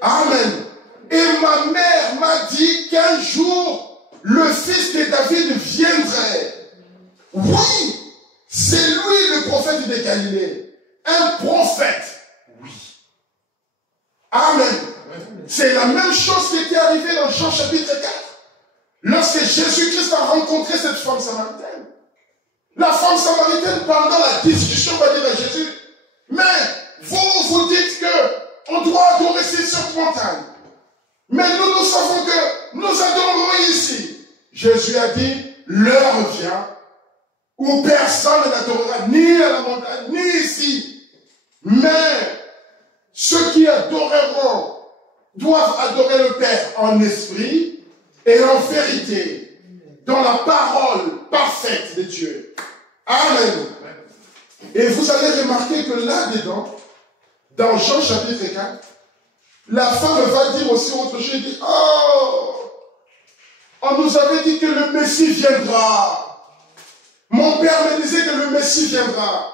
Amen. Et ma mère m'a dit qu'un jour le fils de David viendrait. Oui, c'est lui le prophète de Galilée. Un prophète. Oui. Amen. C'est la même chose qui était arrivée dans Jean chapitre 4. Lorsque Jésus-Christ a rencontré cette femme samaritaine. La femme samaritaine, pendant la discussion, va dire à Jésus, mais vous dites que on doit adorer sur cette montagne. Mais nous savons que nous adorerons ici. Jésus a dit, l'heure vient où personne n'adorera ni à la montagne, ni ici. Mais ceux qui adoreront doivent adorer le Père en esprit et en vérité, dans la parole parfaite de Dieu. Amen. Et vous allez remarquer que là-dedans, dans Jean chapitre 4, la femme va dire aussi autre chose. Elle dit, oh, on nous avait dit que le Messie viendra. Mon père me disait que le Messie viendra.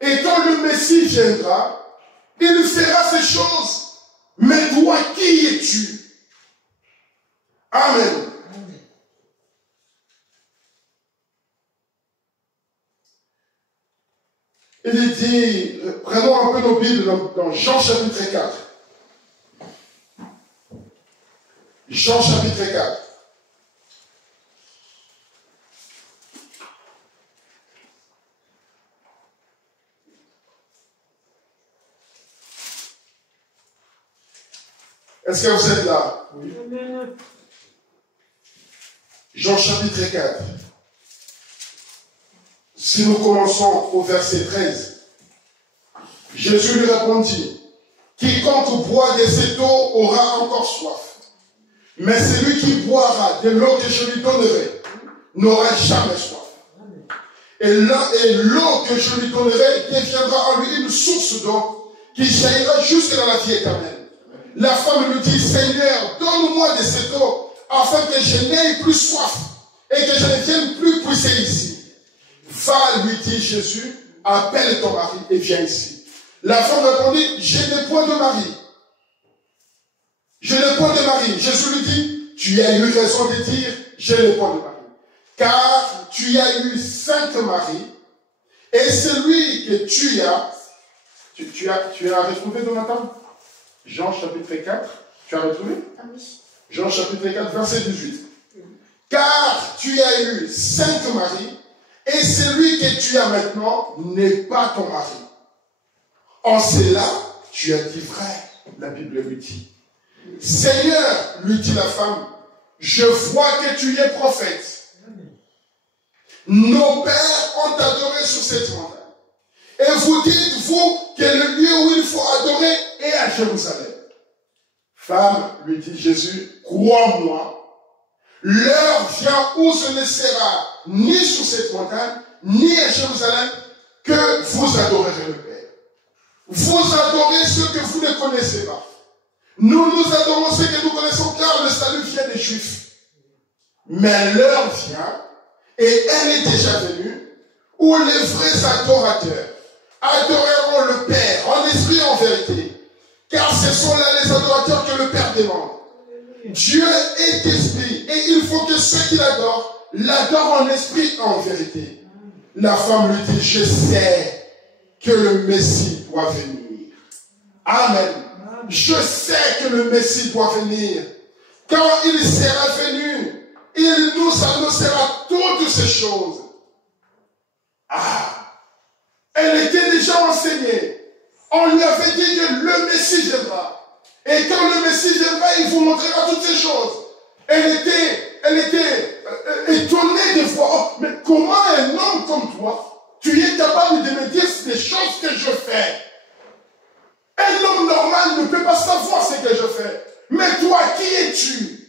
Et quand le Messie viendra, il fera ces choses. Mais toi, qui es-tu? Amen. Il dit, prenons un peu nos Bibles dans Jean chapitre 4. Jean chapitre 4. Est-ce que vous êtes là? Oui. Jean chapitre 4. Si nous commençons au verset 13, Jésus lui répondit, quiconque boit de cette eau aura encore soif. Mais celui qui boira de l'eau que je lui donnerai n'aura jamais soif. Et l'eau que je lui donnerai deviendra en lui une source d'eau qui jaillira jusque dans la vie éternelle. La femme lui dit, Seigneur, donne-moi de cette eau afin que je n'aie plus soif et que je ne vienne plus puiser ici. Va, lui dit Jésus, appelle ton mari et viens ici. La femme répondit, je n'ai point de mari. Je n'ai point de mari. Jésus lui dit, tu as eu raison de dire, je n'ai point de mari. Car tu as eu 5 maris, et celui que tu as retrouvé Jonathan? Jean chapitre 4, tu as retrouvé? Ah oui. Jean chapitre 4, verset 18. Car tu as eu 5 maris, et celui que tu as maintenant n'est pas ton mari. En cela, tu as dit vrai, la Bible lui dit. Seigneur, lui dit la femme, je vois que tu es prophète. Nos pères ont adoré sur cette montagne. Et vous dites, vous, que le lieu où il faut adorer est à Jérusalem. Femme, lui dit Jésus, crois-moi, L'heure vient où ce ne sera ni sur cette montagne, ni à Jérusalem, que vous adorerez le Père. Vous adorez ce que vous ne connaissez pas. Nous adorons ce que nous connaissons, car le salut vient des Juifs. Mais l'heure vient, et elle est déjà venue, où les vrais adorateurs adoreront le Père en esprit et en vérité. Car ce sont là les adorateurs que le Père demande. Dieu est esprit, et il faut que ceux qui l'adorent en esprit et en vérité. La femme lui dit, je sais que le Messie doit venir. Amen. Je sais que le Messie doit venir. Quand il sera venu, il nous annoncera toutes ces choses. Elle était déjà enseignée. On lui avait dit que le Messie viendra. Et quand le Messie viendra, il vous montrera toutes ces choses. Elle était étonnée de voir, mais comment un homme comme toi, tu es capable de me dire des choses que je fais? Un homme normal ne peut pas savoir ce que je fais. Mais toi, qui es-tu?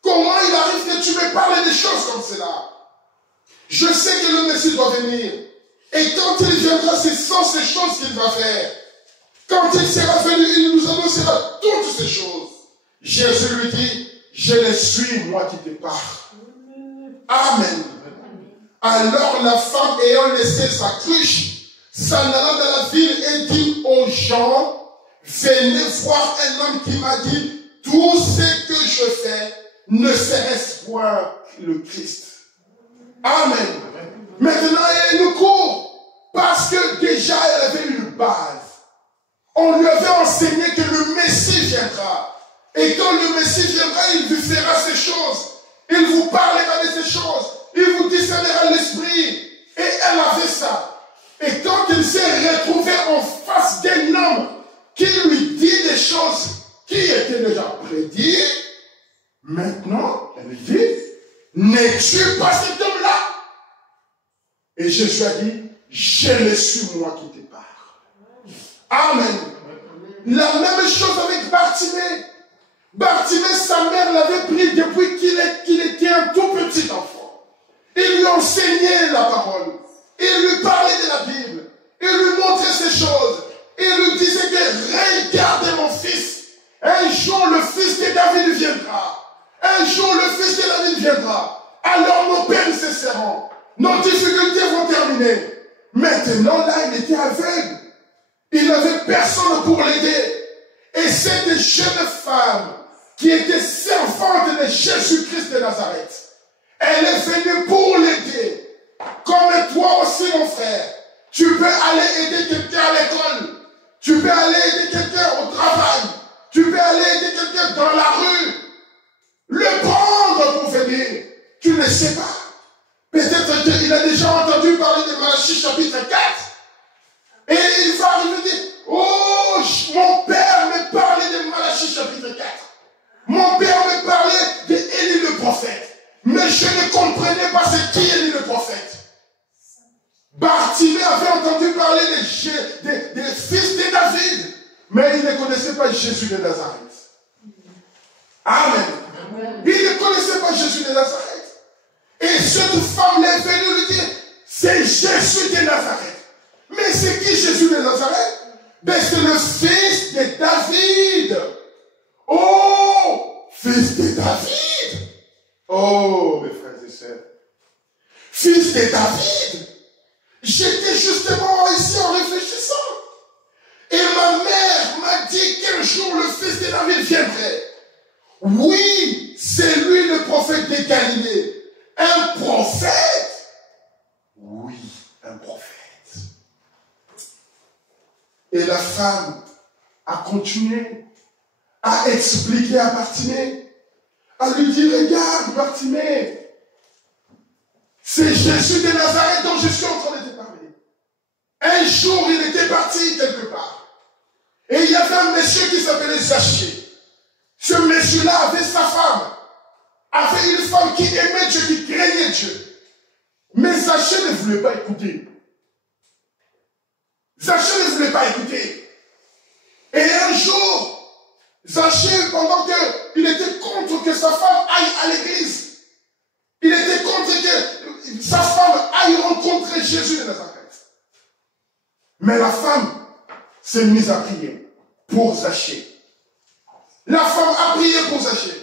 Comment il arrive que tu me parles des choses comme cela? Je sais que le Messie doit venir. Et quand il viendra, ce sont ces choses qu'il va faire. Quand il sera venu, il nous annoncera toutes ces choses. Jésus lui dit, je le suis, moi qui te parle. Amen. Alors la femme, ayant laissé sa cruche, s'en alla dans la ville et dit aux gens, venez voir un homme qui m'a dit, tout ce que je fais ne serait-ce point le Christ. Amen. Maintenant, elle nous court parce que déjà elle avait une base. On lui avait enseigné que le Messie viendra. Et quand le Messie viendra, il vous fera ces choses. Il vous parlera de ces choses. Il vous discernera l'esprit. Et elle avait ça. Et quand il s'est retrouvé en face d'un homme qui lui dit des choses qui étaient déjà prédites, maintenant, elle lui dit, n'es-tu pas cet homme-là? Et Jésus a dit, je le suis moi qui te parle. Amen. La même chose avec Bartimée. Bartimée, sa mère l'avait pris depuis qu'il était un tout petit enfant. Il lui enseignait la parole. Il lui parlait de la Bible. Il lui montrait ces choses. Il lui disait que regardez mon fils. Un jour le fils de David viendra. Un jour le fils de David viendra. Alors nos peines cesseront. Nos difficultés vont terminer. Maintenant là, il était aveugle. Il n'avait personne pour l'aider. Et cette jeune femme qui était servante de Jésus-Christ de Nazareth, elle est venue pour l'aider. Comme toi aussi, mon frère. Tu peux aller aider quelqu'un à l'école. Tu peux aller aider quelqu'un au travail. Tu peux aller aider quelqu'un dans la rue. Le prendre pour venir. Tu ne sais pas. Peut-être qu'il a déjà entendu parler de Malachie chapitre 4. Et il va arriver et dire, oh, mon père me parlait de Malachie chapitre 4. Mon père me parlait d'Élie le prophète. Mais je ne comprenais pas ce qui est Élie le prophète. Bartimée avait entendu parler des fils de David. Mais il ne connaissait pas Jésus de Nazareth. Amen. Il ne connaissait pas Jésus de Nazareth. Et cette femme est venue lui dire, c'est Jésus de Nazareth. Mais c'est qui Jésus de Nazareth? Ben c'est le fils de David. Oh, fils de David. Oh, mes frères et sœurs. Fils de David. J'étais justement ici en réfléchissant. Et ma mère m'a dit qu'un jour le fils de David viendrait. Oui, c'est lui le prophète de Galilée. Un prophète? Oui, un prophète. Et la femme a continué à expliquer à Bartimée, à lui dire, regarde Bartimée, c'est Jésus de Nazareth dont je suis en train de te parler. Un jour, il était parti quelque part. Et il y avait un monsieur qui s'appelait Zachée. Ce monsieur-là avait sa femme. Avait une femme qui aimait Dieu, qui craignait Dieu. Mais Zachée ne voulait pas écouter. Zachée ne voulait pas écouter. Et un jour, Zachée, pendant qu'il était contre que sa femme aille à l'église, Jésus de Nazareth. Mais la femme s'est mise à prier pour Zachée. La femme a prié pour Zachée.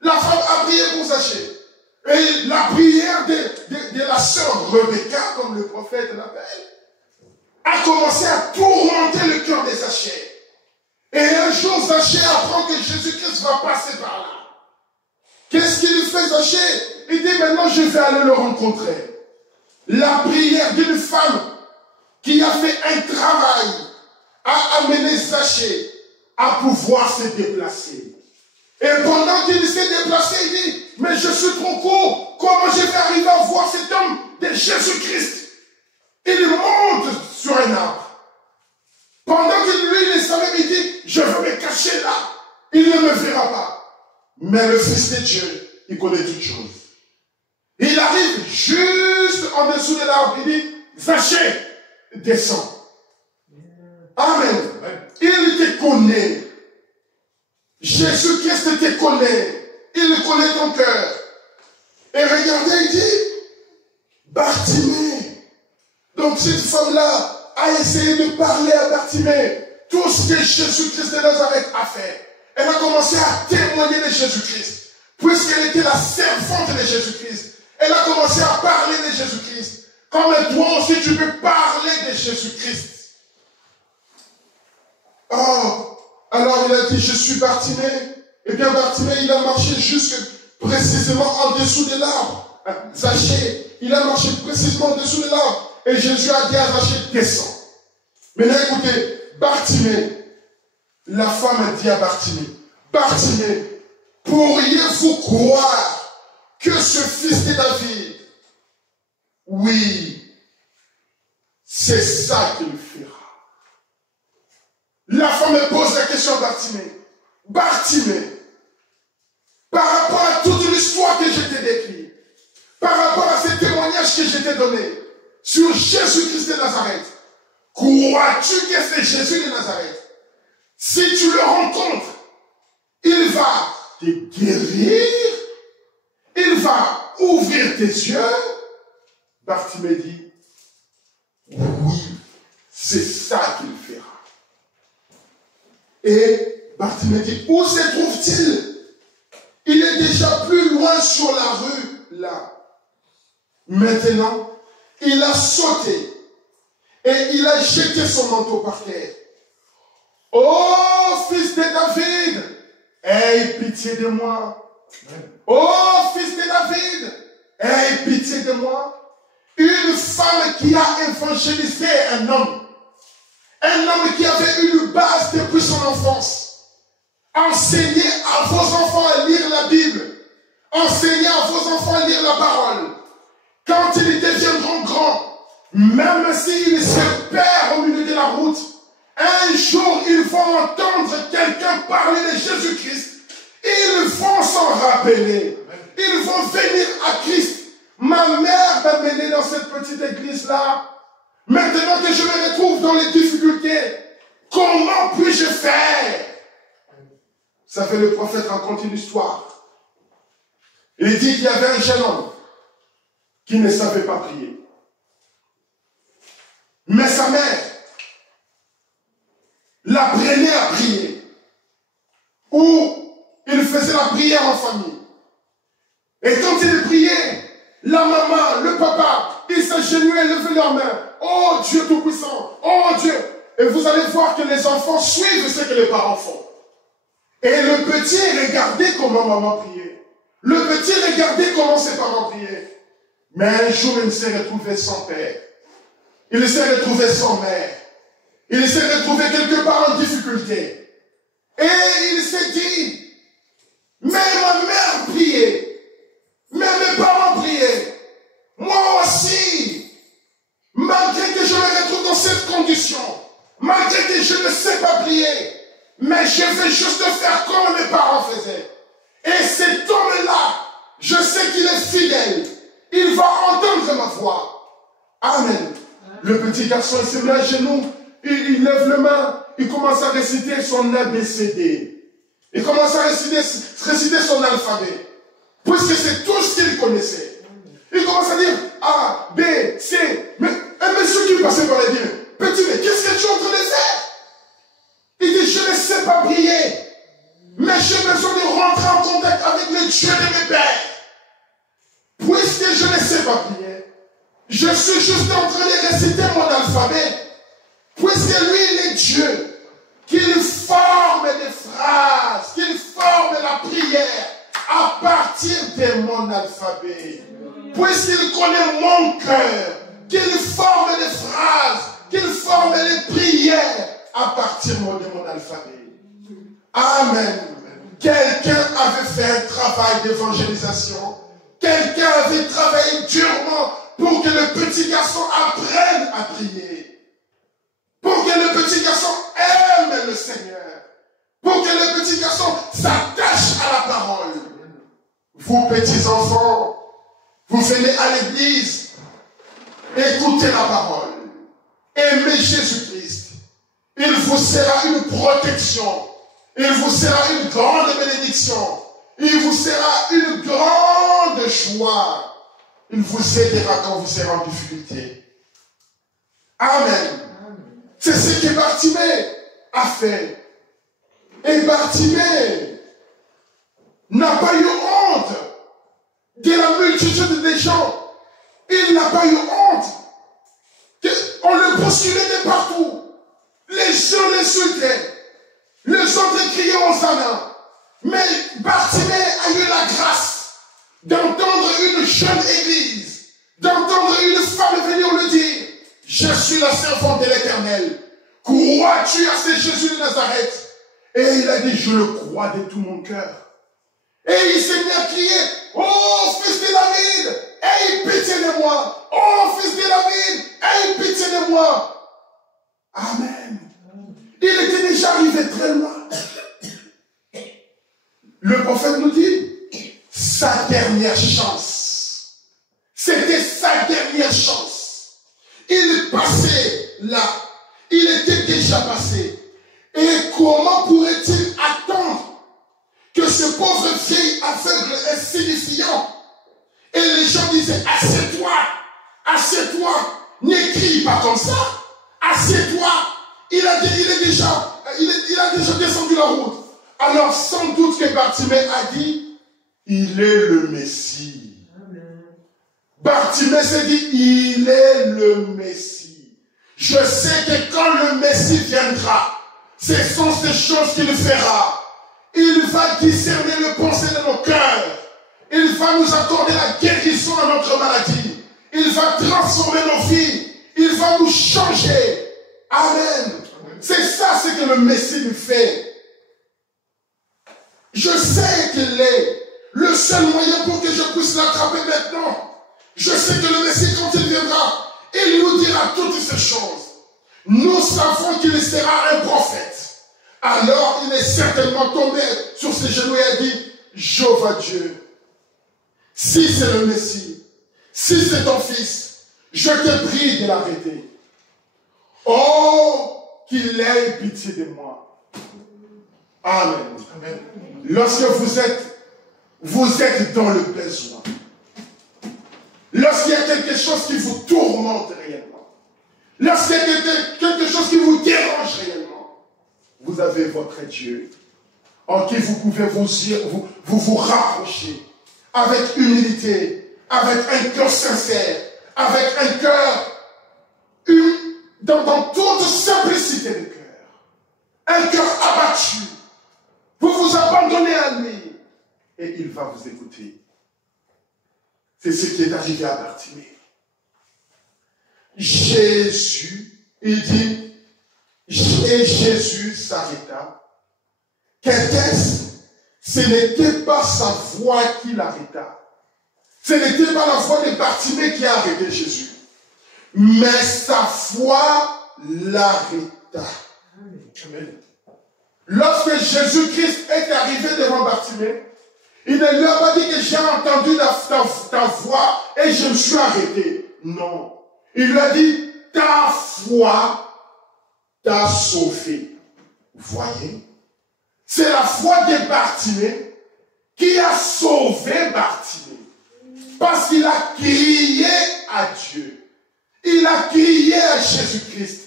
La femme a prié pour Zachée. Et la prière de la sœur Rebecca, comme le prophète l'appelle, a commencé à tourmenter le cœur de Zachée. Et un jour, Zachée apprend que Jésus-Christ va passer par là. Qu'est-ce qu'il fait, Zachée? Il dit, maintenant je vais aller le rencontrer. La prière d'une femme qui a fait un travail a amené Zachée à pouvoir se déplacer. Et pendant qu'il s'est déplacé, il dit, mais je suis trop court, comment je vais arriver à voir cet homme de Jésus-Christ? Il monte sur un arbre. Pendant que lui, il savait, il dit, je vais me cacher là, il ne me verra pas. Mais le Fils de Dieu, il connaît toutes choses. Il arrive juste en dessous de l'arbre, il dit, Zachée, descends. Amen. Il te connaît. Jésus-Christ te connaît. Il connaît ton cœur. Et regardez, il dit, Bartimée. Donc cette femme-là a essayé de parler à Bartimée. Tout ce que Jésus-Christ de Nazareth a fait. Elle a commencé à témoigner de Jésus-Christ. Puisqu'elle était la servante de Jésus-Christ. Elle a commencé à parler de Jésus-Christ. Comme toi aussi, tu peux parler de Jésus-Christ. Oh, alors il a dit, je suis Bartimée. Eh bien, Bartimée, il a marché jusque précisément en dessous de l'arbre. Zachée, il a marché précisément en dessous de l'arbre. Et Jésus a dit à Zachée, descends. Maintenant, écoutez, Bartimée, la femme a dit à Bartimée, Bartimée, pourriez-vous croire que ce fils de David, oui, c'est ça qu'il fera. La femme me pose la question à Bartimée. Bartimée, par rapport à toute l'histoire que je t'ai décrite, par rapport à ces témoignages que je t'ai donnés sur Jésus-Christ de Nazareth, crois-tu que c'est Jésus de Nazareth? Si tu le rencontres, il va te guérir, il va ouvrir tes yeux. Bartimée dit, oui, c'est ça qu'il fera. Et Bartimée dit, où se trouve-t-il? Il est déjà plus loin sur la rue, là. Maintenant, il a sauté et il a jeté son manteau par terre. Oh, fils de David, aie pitié de moi. Oh, fils de David, aie pitié de moi. Une femme qui a évangélisé un homme qui avait une base depuis son enfance. Enseignez à vos enfants à lire la Bible. Enseignez à vos enfants à lire la parole. Quand ils deviendront grands, même s'ils se perdent au milieu de la route, un jour ils vont entendre quelqu'un parler de Jésus-Christ. Ils vont s'en rappeler. Ils vont venir à Christ. Ma mère m'a mené dans cette petite église-là. Maintenant que je me retrouve dans les difficultés, comment puis-je faire? Ça fait le prophète raconte une histoire. Il dit qu'il y avait un jeune homme qui ne savait pas prier. Mais sa mère l'apprenait à prier. Ou il faisait la prière en famille. Et quand il priait, la maman, le papa, ils s'agenouillaient et levaient leurs mains. Oh Dieu Tout-Puissant, oh Dieu. Et vous allez voir que les enfants suivent ce que les parents font. Et le petit regardait comment maman priait. Le petit regardait comment ses parents priaient. Mais un jour, il s'est retrouvé sans père. Il s'est retrouvé sans mère. Il s'est retrouvé quelque part en difficulté. Et il s'est dit, mais ma mère priait. Mais mes parents priaient. Moi aussi. Malgré que je me retrouve dans cette condition. Malgré que je ne sais pas prier. Mais je vais juste faire comme mes parents faisaient. Et cet homme-là, je sais qu'il est fidèle. Il va entendre ma voix. Amen. Le petit garçon, il se met à genoux. Il lève les mains. Il commence à réciter son ABCD. Il commence à réciter son alphabet. Puisque c'est tout ce qu'il connaissait. Il commence à dire A, B, C. Mais Un monsieur qui passait par les dit, petit, mais qu'est-ce que tu es en train de faire? Il dit, je ne sais pas prier, mais j'ai besoin de rentrer en contact avec le Dieu de mes pères. Puisque je ne sais pas prier, je suis juste en train de réciter mon alphabet. Puisque lui, il est Dieu, qu'il forme des phrases, qu'il forme la prière à partir de mon alphabet. Puisqu'il connaît mon cœur, qu'il forme des phrases, qu'il forme les prières à partir de mon alphabet. Amen. Quelqu'un avait fait un travail d'évangélisation. Quelqu'un avait travaillé durement pour que le petit garçon apprenne à prier. Pour que le petit garçon aime le Seigneur. Pour que le petit garçon s'attache à la parole. Vous, petits enfants, vous venez à l'église, écoutez la parole, aimez Jésus-Christ. Il vous sera une protection. Il vous sera une grande bénédiction. Il vous sera une grande joie. Il vous aidera quand vous serez en difficulté. Amen. C'est ce que Bartimée a fait. Et Bartimée n'a pas eu honte de la multitude des gens. Il n'a pas eu honte. On le bousculait de partout. Les gens l'insultaient. Les autres criaient Hosanna. Mais Bartimée a eu la grâce d'entendre une jeune église, d'entendre une femme venir lui dire, je suis la servante de l'Éternel. Crois-tu à ce Jésus de Nazareth? Et il a dit, je le crois de tout mon cœur. Et il s'est mis à crier, oh fils de David, aie pitié de moi. Oh fils de David, aie pitié de moi. Amen. Il était déjà arrivé très loin. Le prophète nous dit, sa dernière chance. C'était sa dernière chance. Il passait là. Il était déjà passé. Et comment pourrait-il attendre que ce pauvre vieil aveugle insignifiant, et les gens disaient, assieds-toi, assieds-toi, n'écris pas comme ça, assieds-toi. Il a déjà descendu la route. Alors sans doute que Bartimée a dit, il est le Messie. Bartimée s'est dit, il est le Messie. Je sais que quand le Messie viendra, ce sont ces choses qu'il fera. Il va discerner le pensée de nos cœurs. Il va nous accorder la guérison à notre maladie. Il va transformer nos vies. Il va nous changer. Amen. C'est ça ce que le Messie nous fait. Je sais qu'il est le seul moyen pour que je puisse l'attraper maintenant. Je sais que le Messie, quand il viendra, il nous dira toutes ces choses. Nous savons qu'il sera un prophète. Alors il est certainement tombé sur ses genoux et a dit, Jéhovah Dieu, si c'est le Messie, si c'est ton fils, je te prie de l'arrêter. Oh, qu'il ait pitié de moi. Amen. Amen. Lorsque vous êtes dans le besoin, lorsqu'il y a quelque chose qui vous tourmente réellement, lorsqu'il y a quelque chose qui vous dérange réellement, vous avez votre Dieu en qui vous pouvez vous rapprocher avec humilité, avec un cœur sincère, avec un cœur dans toute simplicité de cœur, un cœur abattu. Vous vous abandonnez à lui et il va vous écouter. C'est ce qui est arrivé à Bartimée. Jésus, il dit, et Jésus s'arrêta. Qu'était-ce? Ce n'était pas sa voix qui l'arrêta. Ce n'était pas la voix de Bartimée qui a arrêté Jésus. Mais sa foi l'arrêta. Amen. Lorsque Jésus-Christ est arrivé devant Bartimée, il ne lui a pas dit que j'ai entendu ta voix et je me suis arrêté. Non. Il lui a dit, ta foi t'a sauvé. Vous voyez? C'est la foi de Bartimée qui a sauvé Bartimée. Parce qu'il a crié à Dieu. Il a crié à Jésus-Christ.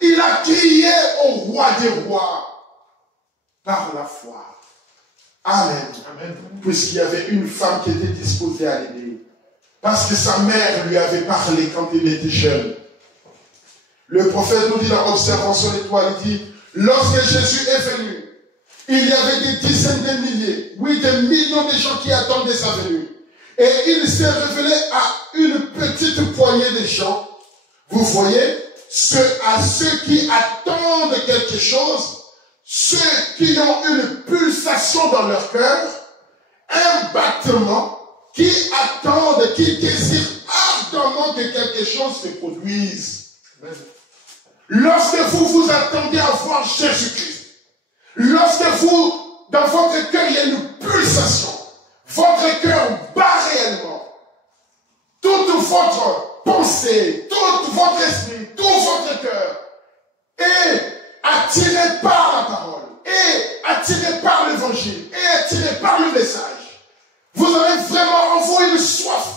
Il a crié au roi des rois par la foi. Amen. Amen. Puisqu'il y avait une femme qui était disposée à l'aider. Parce que sa mère lui avait parlé quand il était jeune. Le prophète nous dit dans Observation étoile, il dit, lorsque Jésus est venu, il y avait des dizaines de milliers, oui, des millions de gens qui attendaient sa venue. Et il s'est révélé à une petite poignée de gens. Vous voyez, à ceux qui attendent quelque chose, ceux qui ont une pulsation dans leur cœur, un battement, qui attendent, qui désirent ardemment que quelque chose se produise. Lorsque vous attendez à voir Jésus-Christ, lorsque dans votre cœur, il y a une pulsation, votre cœur bat réellement, toute votre pensée, tout votre esprit, tout votre cœur est attiré par la parole, est attiré par l'évangile, est attiré par le message. Vous avez vraiment en vous une soif.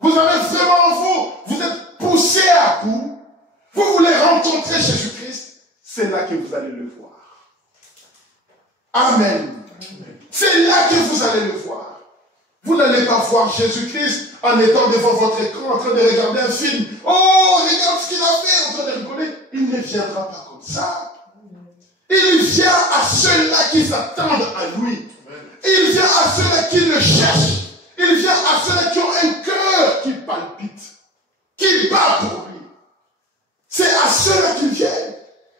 Vous avez vraiment en vous, vous êtes poussé à bout. Vous voulez rencontrer Jésus-Christ, c'est là que vous allez le voir. Amen. C'est là que vous allez le voir. Vous n'allez pas voir Jésus-Christ en étant devant votre écran, en train de regarder un film. Oh, regarde ce qu'il a fait, en train de rigoler. Il ne viendra pas comme ça. Il vient à ceux-là qui s'attendent à lui. Il vient à ceux-là qui le cherchent. Il vient à ceux-là qui ont un cœur qui palpite, qui bat pour lui. C'est à ceux-là qu'il vient.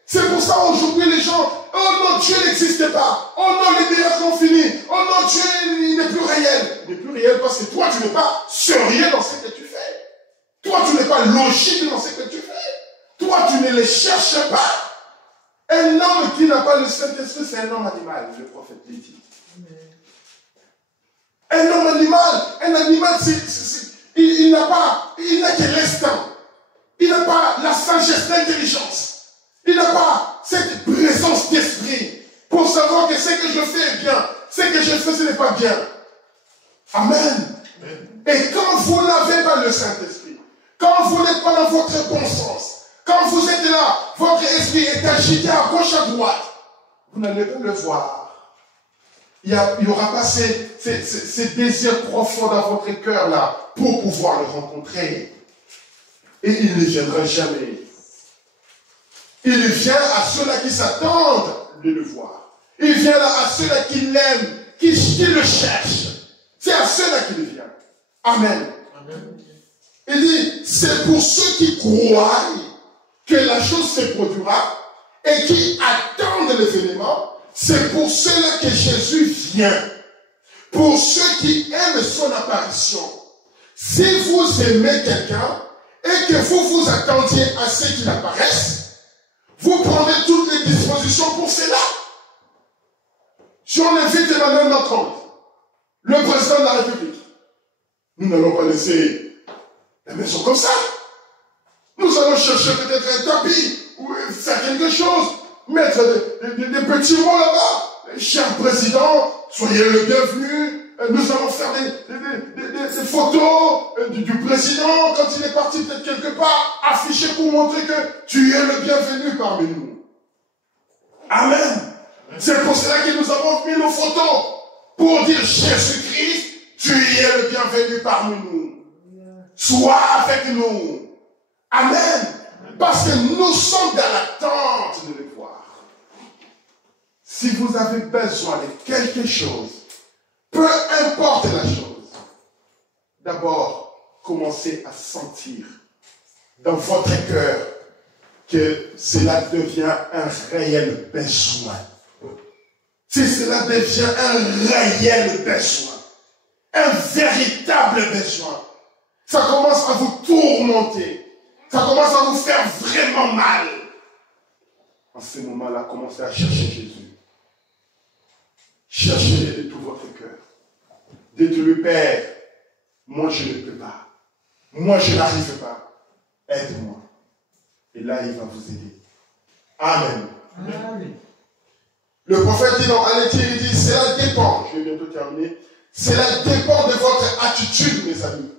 C'est pour ça aujourd'hui les gens, oh non, Dieu n'existe pas. Oh non, les miracles ont fini. Oh non, Dieu, il n'est plus réel. Il n'est plus réel parce que toi, tu n'es pas sérieux dans ce que tu fais. Toi, tu n'es pas logique dans ce que tu fais. Toi, tu ne les cherches pas. Un homme qui n'a pas le Saint-Esprit, c'est un homme animal, le prophète dit. Un homme animal, il n'a que l'instinct. Il n'a pas la sagesse, l'intelligence. Il n'a pas cette présence d'esprit pour savoir que ce que je fais est bien, ce que je fais, ce n'est pas bien. Amen. Et quand vous n'avez pas le Saint-Esprit, quand vous n'êtes pas dans votre bon sens, quand vous êtes là, votre esprit est agité à gauche, à droite, vous n'allez pas le voir. Il n'y aura pas ces désirs profonds dans votre cœur là pour pouvoir le rencontrer. Et il ne viendra jamais. Il vient à ceux-là qui s'attendent de le voir. Il vient là à ceux-là qui l'aiment, qui le cherchent. C'est à ceux-là qu'il vient. Amen. Amen. Il dit, c'est pour ceux qui croient que la chose se produira et qui attendent l'événement. C'est pour ceux-là que Jésus vient. Pour ceux qui aiment son apparition. Si vous aimez quelqu'un et que vous attendiez à ce qu'il apparaisse, vous prenez toutes les dispositions pour cela. Si on invite Emmanuel Macron, le président de la République, nous n'allons pas laisser la maison comme ça. Nous allons chercher peut-être un tapis ou faire quelque chose, mettre des petits mots là-bas. Cher président, soyez le bienvenu. Nous allons faire des photos du président quand il est parti peut-être quelque part, afficher pour montrer que tu es le bienvenu parmi nous. Amen. C'est pour cela que nous avons mis nos photos pour dire Jésus-Christ, tu es le bienvenu parmi nous. Sois avec nous. Amen. Parce que nous sommes dans l'attente de le voir. Si vous avez besoin de quelque chose, peu importe la chose, d'abord, commencez à sentir dans votre cœur que cela devient un réel besoin. Si cela devient un réel besoin, un véritable besoin, ça commence à vous tourmenter, ça commence à vous faire vraiment mal. En ce moment-là, commencez à chercher Jésus. Cherchez-le de tout votre cœur. Dites-lui, Père, moi je ne peux pas. Moi je n'arrive pas. Aide-moi. Et là, il va vous aider. Amen. Amen. Le prophète dit dans Aléthie, il dit, cela dépend, je vais bientôt terminer, cela dépend de votre attitude, mes amis.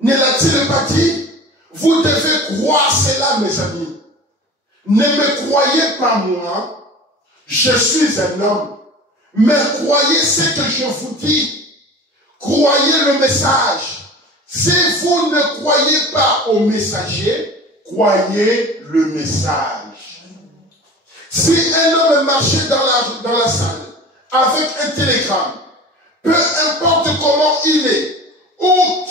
Ne l'a-t-il pas dit? Vous devez croire cela, mes amis. Ne me croyez pas moi, je suis un homme. Mais croyez ce que je vous dis. Croyez le message. Si vous ne croyez pas au messager, croyez le message. Si un homme marchait dans la salle avec un télégramme, peu importe comment il est, où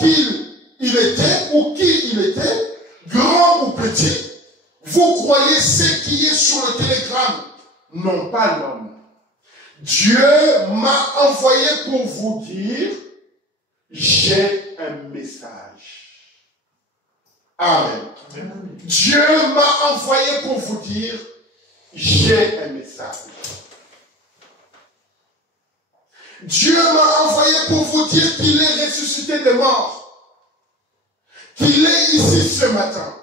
il était, ou qui il était, grand ou petit, vous croyez ce qui est sur le télégramme, non pas l'homme. Dieu m'a envoyé pour vous dire, j'ai un message. Amen. Dieu m'a envoyé pour vous dire, j'ai un message. Dieu m'a envoyé pour vous dire qu'il est ressuscité des morts, qu'il est ici ce matin.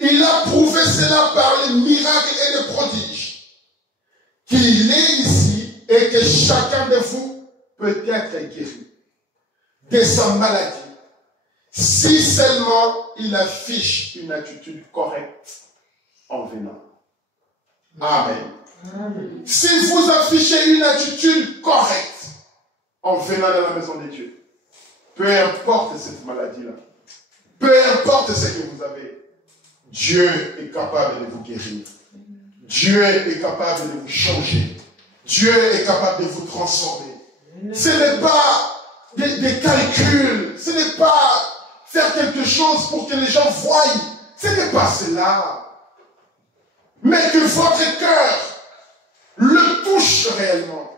Il a prouvé cela par les miracles et les prodiges, qu'il est ici et que chacun de vous peut être guéri de sa maladie, si seulement il affiche une attitude correcte en venant. Amen. Si vous affichez une attitude correcte en venant dans la maison de Dieu, peu importe cette maladie-là, peu importe ce que vous avez, Dieu est capable de vous guérir. Dieu est capable de vous changer. Dieu est capable de vous transformer. Ce n'est pas des calculs, ce n'est pas faire quelque chose pour que les gens voient. Ce n'est pas cela. Mais que votre cœur le touche réellement.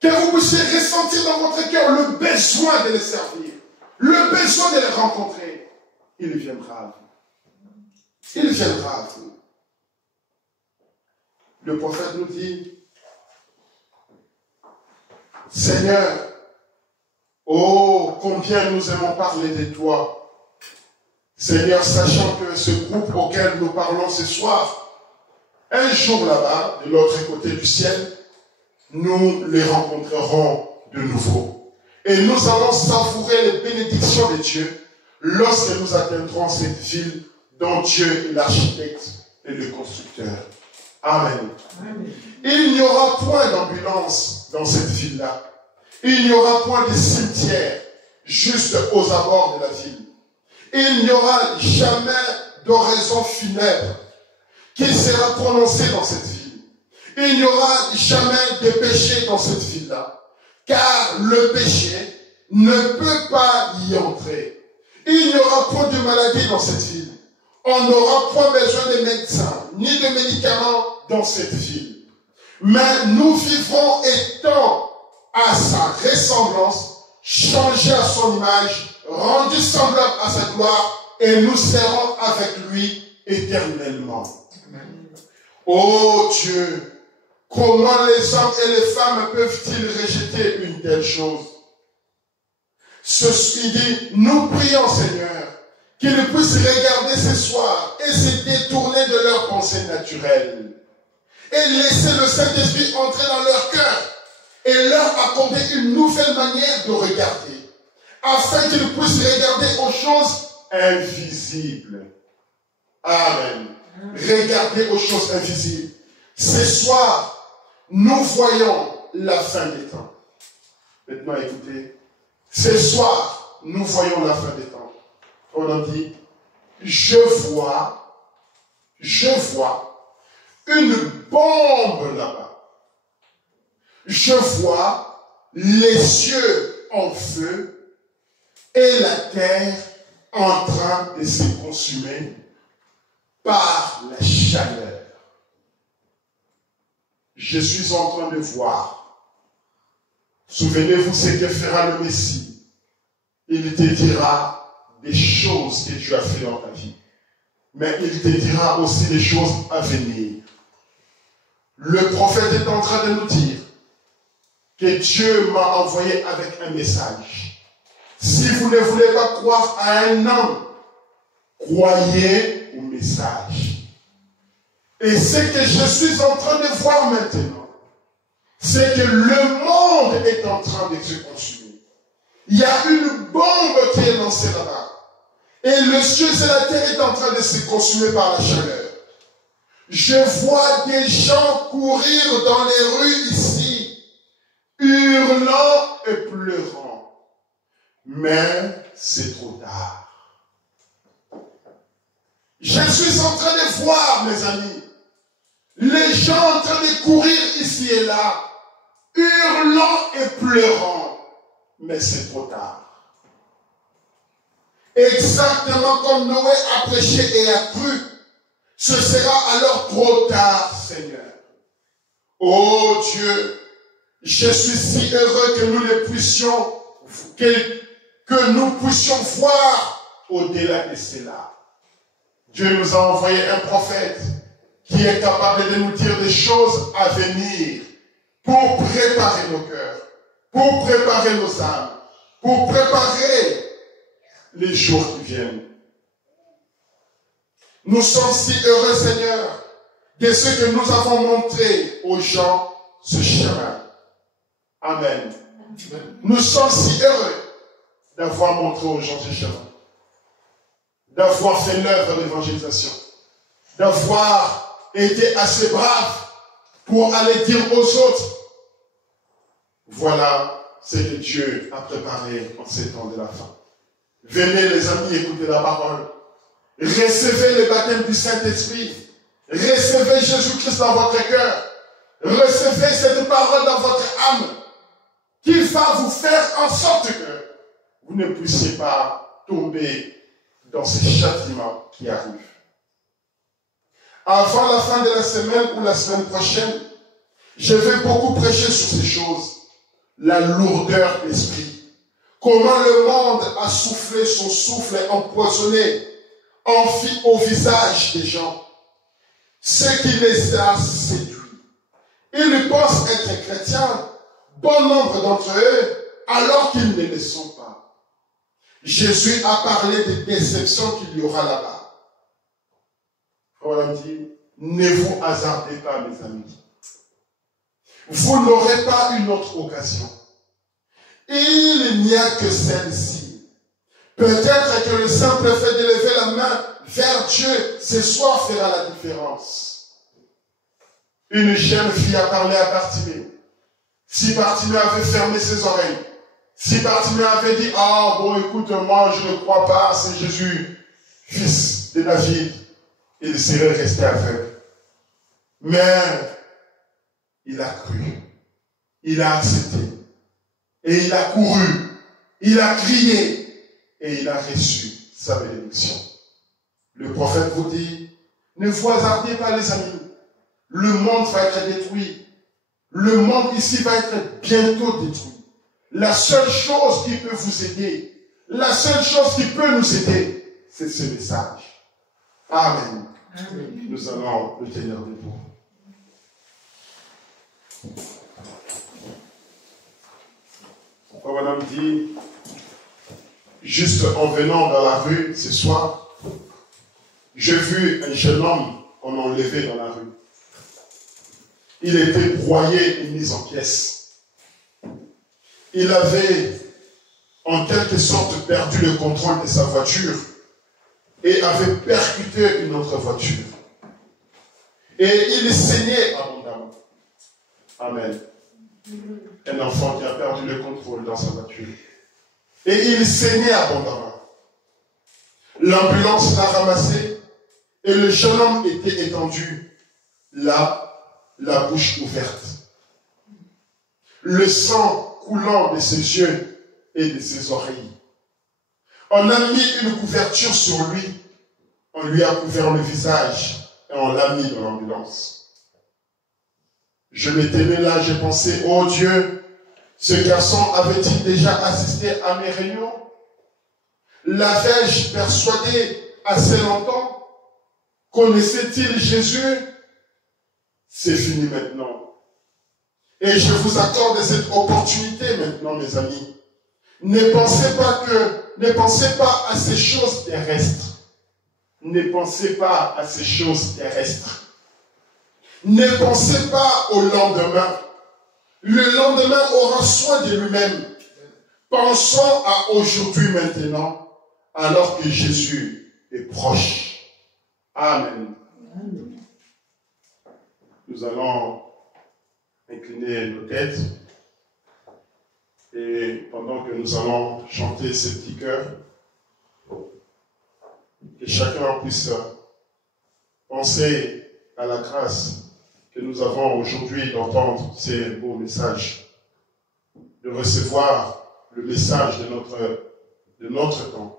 Que vous puissiez ressentir dans votre cœur le besoin de les servir, le besoin de les rencontrer. Il viendra à vous. Il viendra à vous. Le prophète nous dit, Seigneur, oh, combien nous aimons parler de toi. Seigneur, sachant que ce groupe auquel nous parlons ce soir, un jour là-bas, de l'autre côté du ciel, nous les rencontrerons de nouveau. Et nous allons savourer les bénédictions de Dieu lorsque nous atteindrons cette ville dont Dieu est l'architecte et le constructeur. Amen. Amen. Il n'y aura point d'ambulance dans cette ville-là. Il n'y aura point de cimetière juste aux abords de la ville. Il n'y aura jamais d'oraison funèbre qui sera prononcée dans cette ville. Il n'y aura jamais de péché dans cette ville-là. Car le péché ne peut pas y entrer. Il n'y aura point de maladie dans cette ville. On n'aura point besoin de médecins, ni de médicaments dans cette ville. Mais nous vivrons étant à sa ressemblance, changés à son image, rendus semblables à sa gloire, et nous serons avec lui éternellement. Amen. Oh Dieu, comment les hommes et les femmes peuvent-ils rejeter une telle chose? Ceci dit, nous prions Seigneur, qu'ils puissent regarder ce soir et se détourner de leurs pensées naturelles et laisser le Saint-Esprit entrer dans leur cœur et leur accorder une nouvelle manière de regarder afin qu'ils puissent regarder aux choses invisibles. Amen. Regarder aux choses invisibles. Ce soir, nous voyons la fin des temps. Maintenant, écoutez. Ce soir, nous voyons la fin des temps. On a dit, je vois une bombe là-bas. Je vois les cieux en feu et la terre en train de se consumer par la chaleur. Je suis en train de voir. Souvenez-vous ce que fera le Messie. Il te dira des choses que tu as fait dans ta vie. Mais il te dira aussi des choses à venir. Le prophète est en train de nous dire que Dieu m'a envoyé avec un message. Si vous ne voulez pas croire à un homme, croyez au message. Et ce que je suis en train de voir maintenant, c'est que le monde est en train de se consumer. Il y a une bombe qui est lancée là-bas. Et le ciel et la terre est en train de se consumer par la chaleur. Je vois des gens courir dans les rues ici, hurlant et pleurant. Mais c'est trop tard. Je suis en train de voir, mes amis, les gens en train de courir ici et là, hurlant et pleurant. Mais c'est trop tard. Exactement comme Noé a prêché et a cru, ce sera alors trop tard, Seigneur. Oh Dieu, je suis si heureux que nous ne puissions, que nous puissions voir au-delà de cela. Dieu nous a envoyé un prophète qui est capable de nous dire des choses à venir pour préparer nos cœurs, pour préparer nos âmes, pour préparer les jours qui viennent. Nous sommes si heureux, Seigneur, de ce que nous avons montré aux gens ce chemin. Amen. Nous sommes si heureux d'avoir montré aux gens ce chemin, d'avoir fait l'œuvre d'évangélisation, d'avoir été assez brave pour aller dire aux autres, voilà ce que Dieu a préparé en ces temps de la fin. Venez les amis écouter la parole. Recevez le baptême du Saint-Esprit. Recevez Jésus-Christ dans votre cœur. Recevez cette parole dans votre âme qui va vous faire en sorte que vous ne puissiez pas tomber dans ce châtiment qui arrive. Avant la fin de la semaine ou la semaine prochaine, je vais beaucoup prêcher sur ces choses. La lourdeur d'esprit. Comment le monde a soufflé son souffle empoisonné au visage des gens. Ce qui les a séduits. Ils pensent être chrétiens, bon nombre d'entre eux, alors qu'ils ne le sont pas. Jésus a parlé des déceptions qu'il y aura là-bas. On dit, ne vous hasardez pas, mes amis. Vous n'aurez pas une autre occasion. Il n'y a que celle-ci. Peut-être que le simple fait de lever la main vers Dieu ce soir fera la différence. Une jeune fille a parlé à Bartimée. Si Bartimée avait fermé ses oreilles, si Bartimée avait dit, ah bon écoute, moi je ne crois pas, c'est Jésus, fils de David, il serait resté aveugle. Mais il a cru, il a accepté. Et il a couru, il a crié, et il a reçu sa bénédiction. Le prophète vous dit, ne vous hasardez pas les amis, le monde va être détruit. Le monde ici va être bientôt détruit. La seule chose qui peut vous aider, la seule chose qui peut nous aider, c'est ce message. Amen. Amen. Nous allons le tenir debout. Madame dit, juste en venant dans la rue ce soir, j'ai vu un jeune homme qu'on a enlevé dans la rue. Il était broyé et mis en pièces. Il avait en quelque sorte perdu le contrôle de sa voiture et avait percuté une autre voiture. Et il saignait abondamment. Amen. Un enfant qui a perdu le contrôle dans sa voiture. Et il saignait abondamment. L'ambulance l'a ramassé et le jeune homme était étendu là, la bouche ouverte. Le sang coulant de ses yeux et de ses oreilles. On a mis une couverture sur lui. On lui a couvert le visage et on l'a mis dans l'ambulance. Je m'étais mis là, j'ai pensé, oh Dieu, ce garçon avait-il déjà assisté à mes réunions? L'avais-je persuadé assez longtemps? Connaissait-il Jésus? C'est fini maintenant. Et je vous accorde cette opportunité maintenant, mes amis. Ne pensez pas à ces choses terrestres. Ne pensez pas à ces choses terrestres. Ne pensez pas au lendemain. Le lendemain aura soin de lui-même. Pensons à aujourd'hui maintenant, alors que Jésus est proche. Amen. Nous allons incliner nos têtes et pendant que nous allons chanter ces petits chœurs, que chacun puisse penser à la grâce que nous avons aujourd'hui d'entendre ces beaux messages, de recevoir le message de notre temps.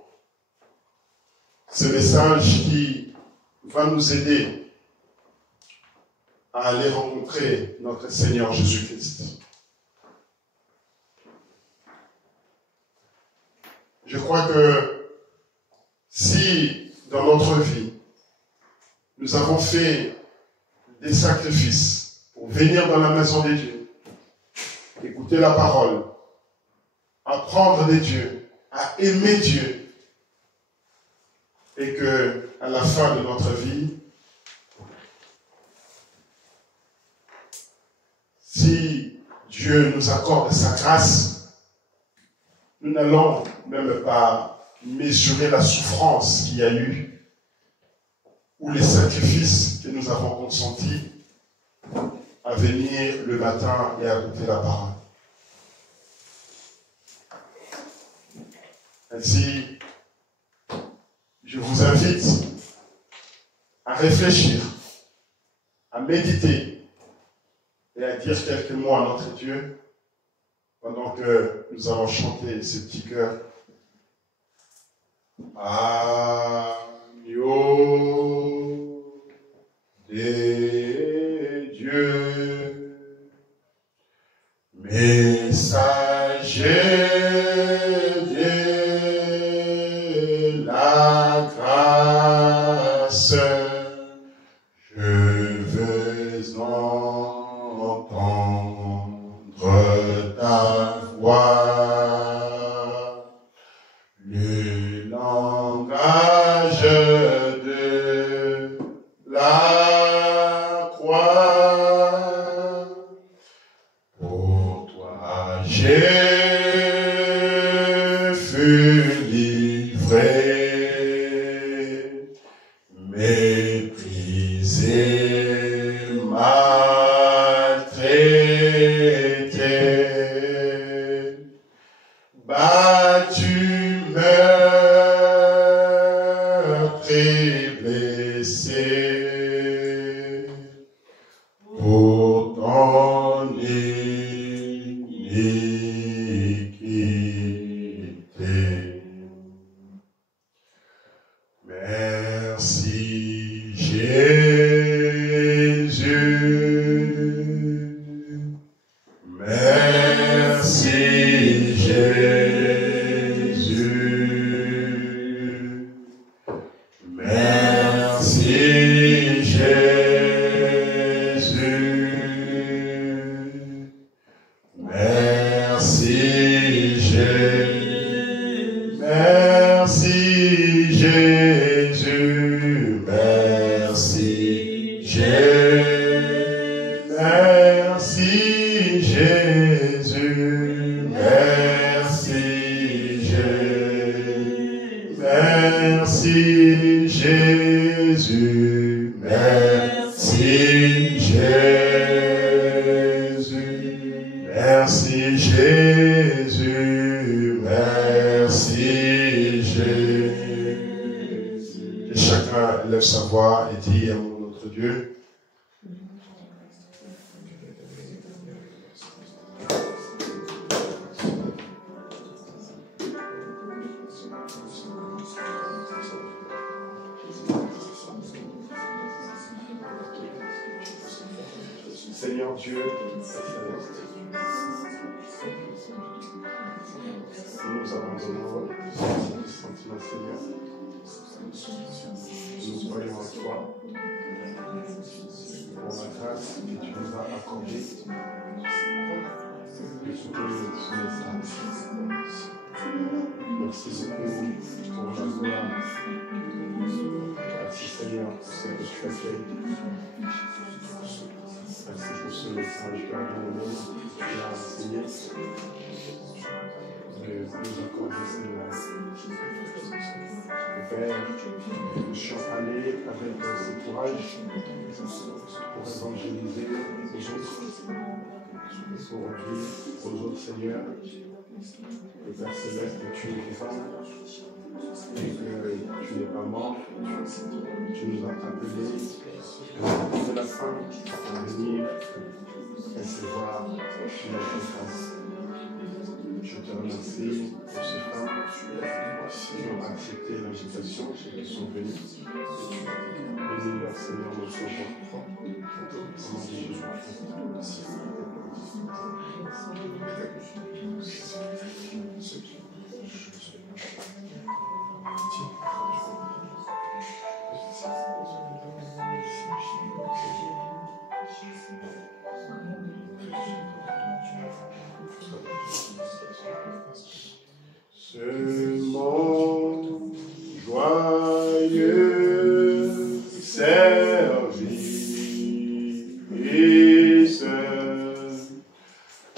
Ce message qui va nous aider à aller rencontrer notre Seigneur Jésus-Christ. Je crois que si dans notre vie, nous avons fait des sacrifices pour venir dans la maison de Dieu, écouter la parole, apprendre de Dieu, à aimer Dieu, et que à la fin de notre vie, si Dieu nous accorde sa grâce, nous n'allons même pas mesurer la souffrance qu'il y a eu ou les sacrifices que nous avons consentis à venir le matin et à écouter la parole. Ainsi, je vous invite à réfléchir, à méditer et à dire quelques mots à notre Dieu pendant que nous allons chanter ces petits chœurs. Agneau de Dieu, messager de la grâce, je veux entendre ta voix, le langage de la croix. Pour toi j'ai fus livré, méprisé, maltraité, battu, meurtri, blessé, pour ton iniquité. Merci Jésus, merci Jésus, merci Jésus, merci Jésus, merci Jésus, merci Jésus, merci Jésus, merci Jésus, merci Jésus, merci Jésus, merci Jésus, merci Jésus. Et chacun lève sa voix et dit à notre Dieu. Seigneur Dieu, nous abandonnons ce sentiment, Seigneur. Nous croyons en toi pour la grâce que tu nous as accordée de soutenir ce message. Merci beaucoup pour la gloire. Merci Seigneur pour ce que tu as fait. Merci pour ce message que tu as enseigné. Que nous accorder, Seigneur. Père, que nous puissions aller avec ce courage pour évangéliser les autres, pour dire aux autres, Seigneur, que Père Céleste, tu es vivant et que tu n'es pas mort. Tu nous as appelés de la fin à venir recevoir notre grâce. Je te remercie pour ces femmes qui ont accepté l'invitation, qui sont venues. Bénis-leur, Seigneur, notre Sauveur. Au nom de Jésus-Christ. Ce monde joyeux service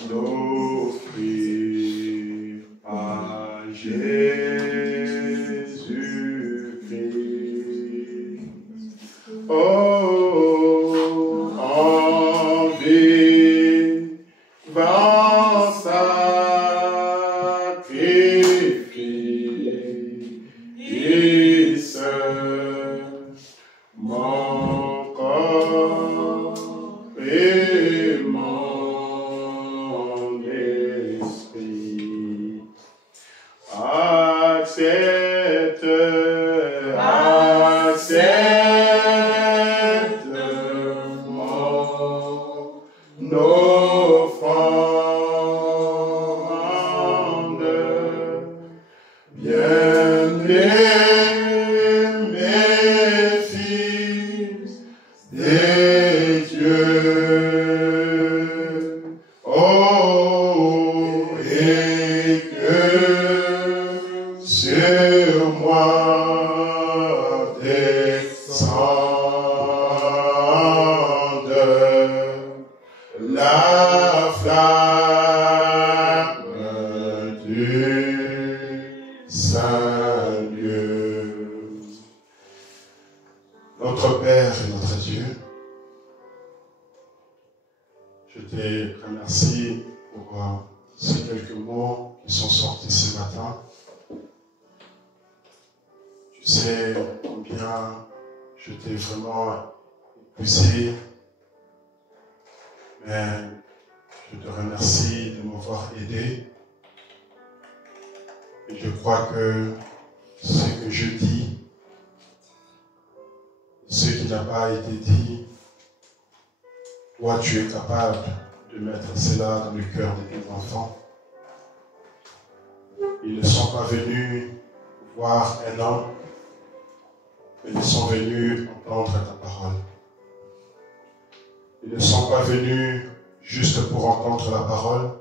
d'offrir à Jésus-Christ. Oh, en vivant sacrifice, mon corps et mon esprit accepte mon offrande. Bien-aimés fils des dieux, oh, et que sur moi descende la flamme du Saint-Dieu. Notre Père et notre Dieu, je te remercie pour ces quelques mots qui sont sortis ce matin. Tu sais combien je t'ai vraiment épousé, mais je te remercie de m'avoir aidé. Et je crois que ce que je dis, ce qui n'a pas été dit, toi tu es capable de mettre cela dans le cœur de tes enfants. Ils ne sont pas venus voir un homme, mais ils sont venus entendre ta parole. Ils ne sont pas venus juste pour entendre la parole,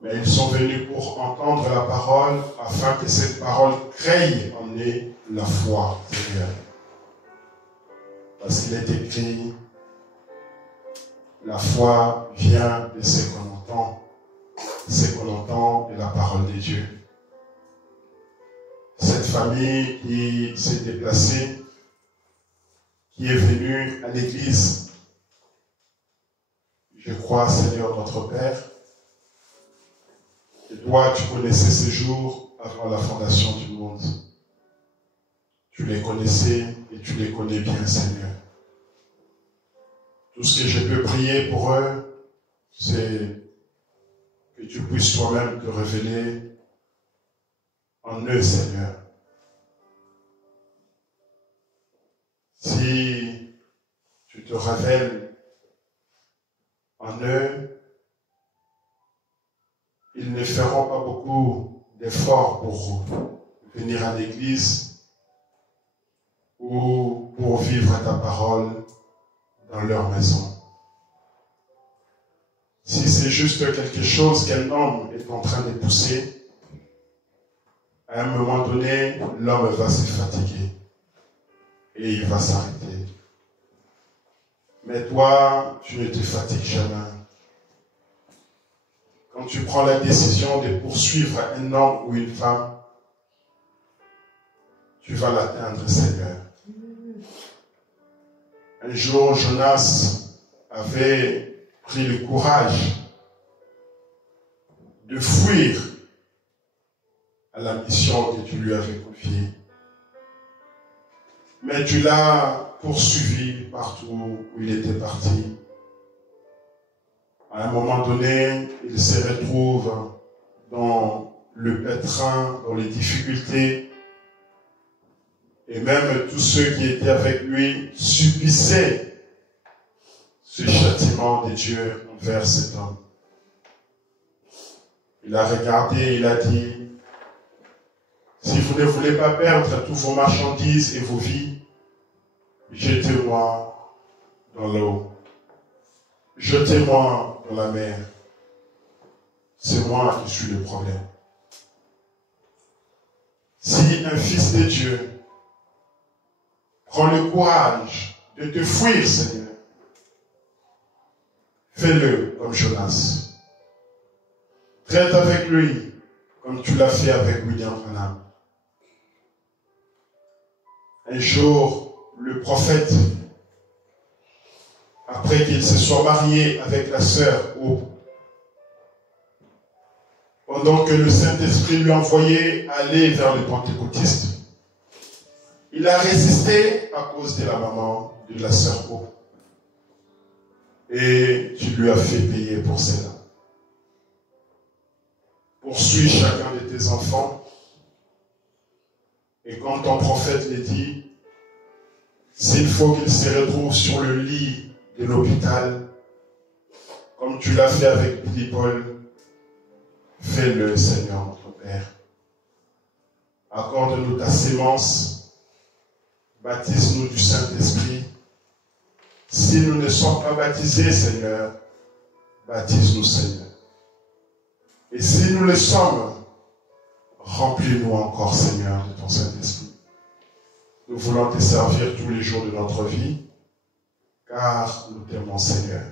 mais ils sont venus pour entendre la parole afin que cette parole crée en eux la foi, Seigneur. Parce qu'il est écrit, la foi vient de ce qu'on entend de la parole de Dieu. Cette famille qui s'est déplacée, qui est venue à l'église, je crois, Seigneur notre Père, que toi, tu connaissais ces jours avant la fondation du monde. Tu les connaissais et tu les connais bien, Seigneur. Tout ce que je peux prier pour eux, c'est que tu puisses toi-même te révéler en eux, Seigneur. Si tu te révèles en eux, ils ne feront pas beaucoup d'efforts pour venir à l'église ou pour vivre ta parole dans leur maison. Si c'est juste quelque chose qu'un homme est en train de pousser, à un moment donné, l'homme va se fatiguer et il va s'arrêter. Mais toi, tu ne te fatigues jamais. Quand tu prends la décision de poursuivre un homme ou une femme, tu vas l'atteindre, Seigneur. Un jour, Jonas avait pris le courage de fuir à la mission que tu lui avais confiée. Mais tu l'as poursuivi partout où il était parti. À un moment donné, il se retrouve dans le pétrin, dans les difficultés. Et même tous ceux qui étaient avec lui subissaient ce châtiment de Dieu envers cet homme. Il a regardé, il a dit, si vous ne voulez pas perdre toutes vos marchandises et vos vies, jetez-moi dans l'eau. Jetez-moi dans la mer. C'est moi qui suis le problème. Si un fils de Dieu prend le courage de te fuir, Seigneur, fais-le comme Jonas. Traite avec lui comme tu l'as fait avec William Branham. Un jour, le prophète, après qu'il se soit marié avec la sœur Hope, pendant que le Saint-Esprit lui envoyait aller vers les pentecôtistes, il a résisté à cause de la maman de la sœur Hope. Et tu lui as fait payer pour cela. Poursuis chacun de tes enfants. Et comme ton prophète l'a dit, s'il faut qu'il se retrouve sur le lit de l'hôpital, comme tu l'as fait avec Billy Paul, fais-le, Seigneur notre Père. Accorde-nous ta sémence, baptise-nous du Saint-Esprit. Si nous ne sommes pas baptisés, Seigneur, baptise-nous, Seigneur. Et si nous le sommes, remplis-nous encore, Seigneur, de ton Saint-Esprit. Nous voulons te servir tous les jours de notre vie, car nous t'aimons, Seigneur.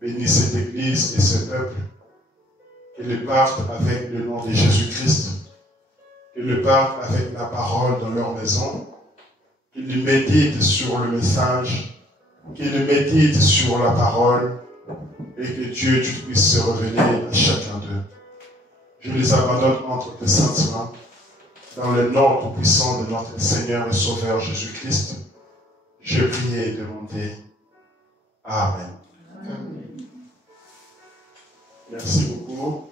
Bénis cette Église et ce peuple, qu'ils partent avec le nom de Jésus-Christ, qu'ils partent avec la parole dans leur maison, qu'ils méditent sur le message, qu'ils méditent sur la parole, et que Dieu, tu puisses se révéler à chacun d'eux. Je les abandonne entre tes saintes mains, dans le nom tout-puissant de notre Seigneur et Sauveur Jésus-Christ. Je prie et demande. Amen. Merci beaucoup.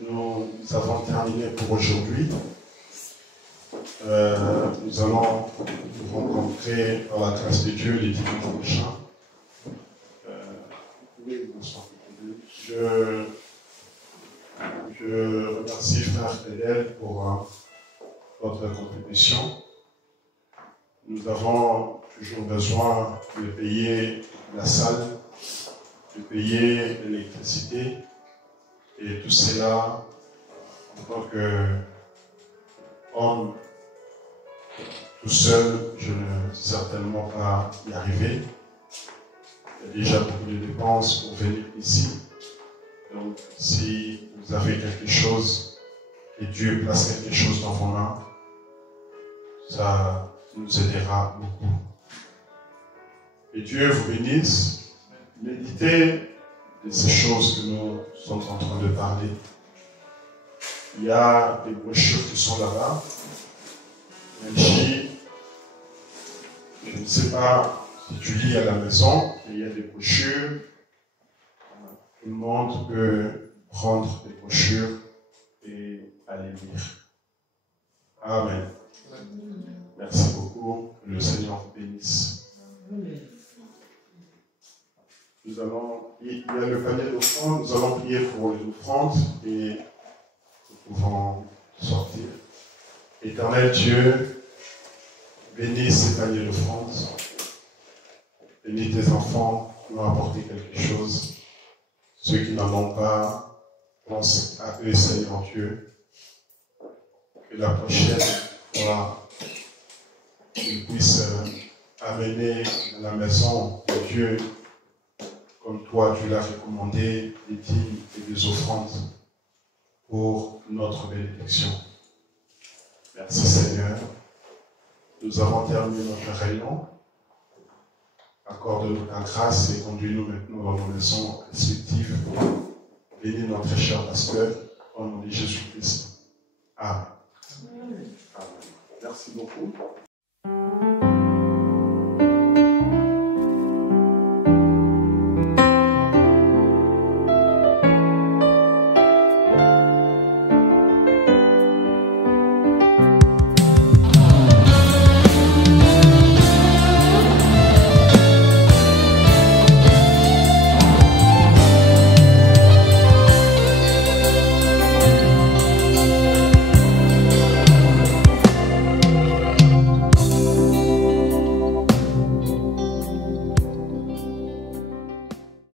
Nous avons terminé pour aujourd'hui. Nous allons nous rencontrer dans la grâce de Dieu les dimanches prochains. Je remercie Frère Fidèle pour votre contribution. Nous avons toujours besoin de payer la salle, de payer l'électricité, et tout cela, en tant qu'homme, tout seul, je ne vais certainement pas y arriver. Il y a déjà beaucoup de dépenses pour venir ici. Donc, si vous avez quelque chose, et Dieu place quelque chose dans vos mains, ça nous aidera beaucoup. Et Dieu vous bénisse. Méditez de ces choses que nous sommes en train de parler. Il y a des brochures qui sont là-bas. Même si, je ne sais pas si tu lis à la maison, il y a des brochures. Tout le monde peut prendre des brochures et aller lire. Amen. Merci beaucoup. Que le Seigneur vous bénisse. Il y a le panier d'offrandes. Nous allons prier pour les offrandes et nous pouvons sortir. Éternel Dieu, bénis ces paniers d'offrandes. Bénis tes enfants qui ont apporté quelque chose. Ceux qui n'en ont pas, pense à eux, Seigneur Dieu. Que la prochaine fois, qu'ils puissent amener à la maison de Dieu, comme toi tu l'as recommandé, des dîmes et des offrandes pour notre bénédiction. Merci Seigneur. Nous avons terminé notre réunion. Accorde-nous ta grâce et conduis-nous maintenant dans nos maisons respectives. Bénis notre cher pasteur, au nom de Jésus-Christ. Amen. Merci beaucoup.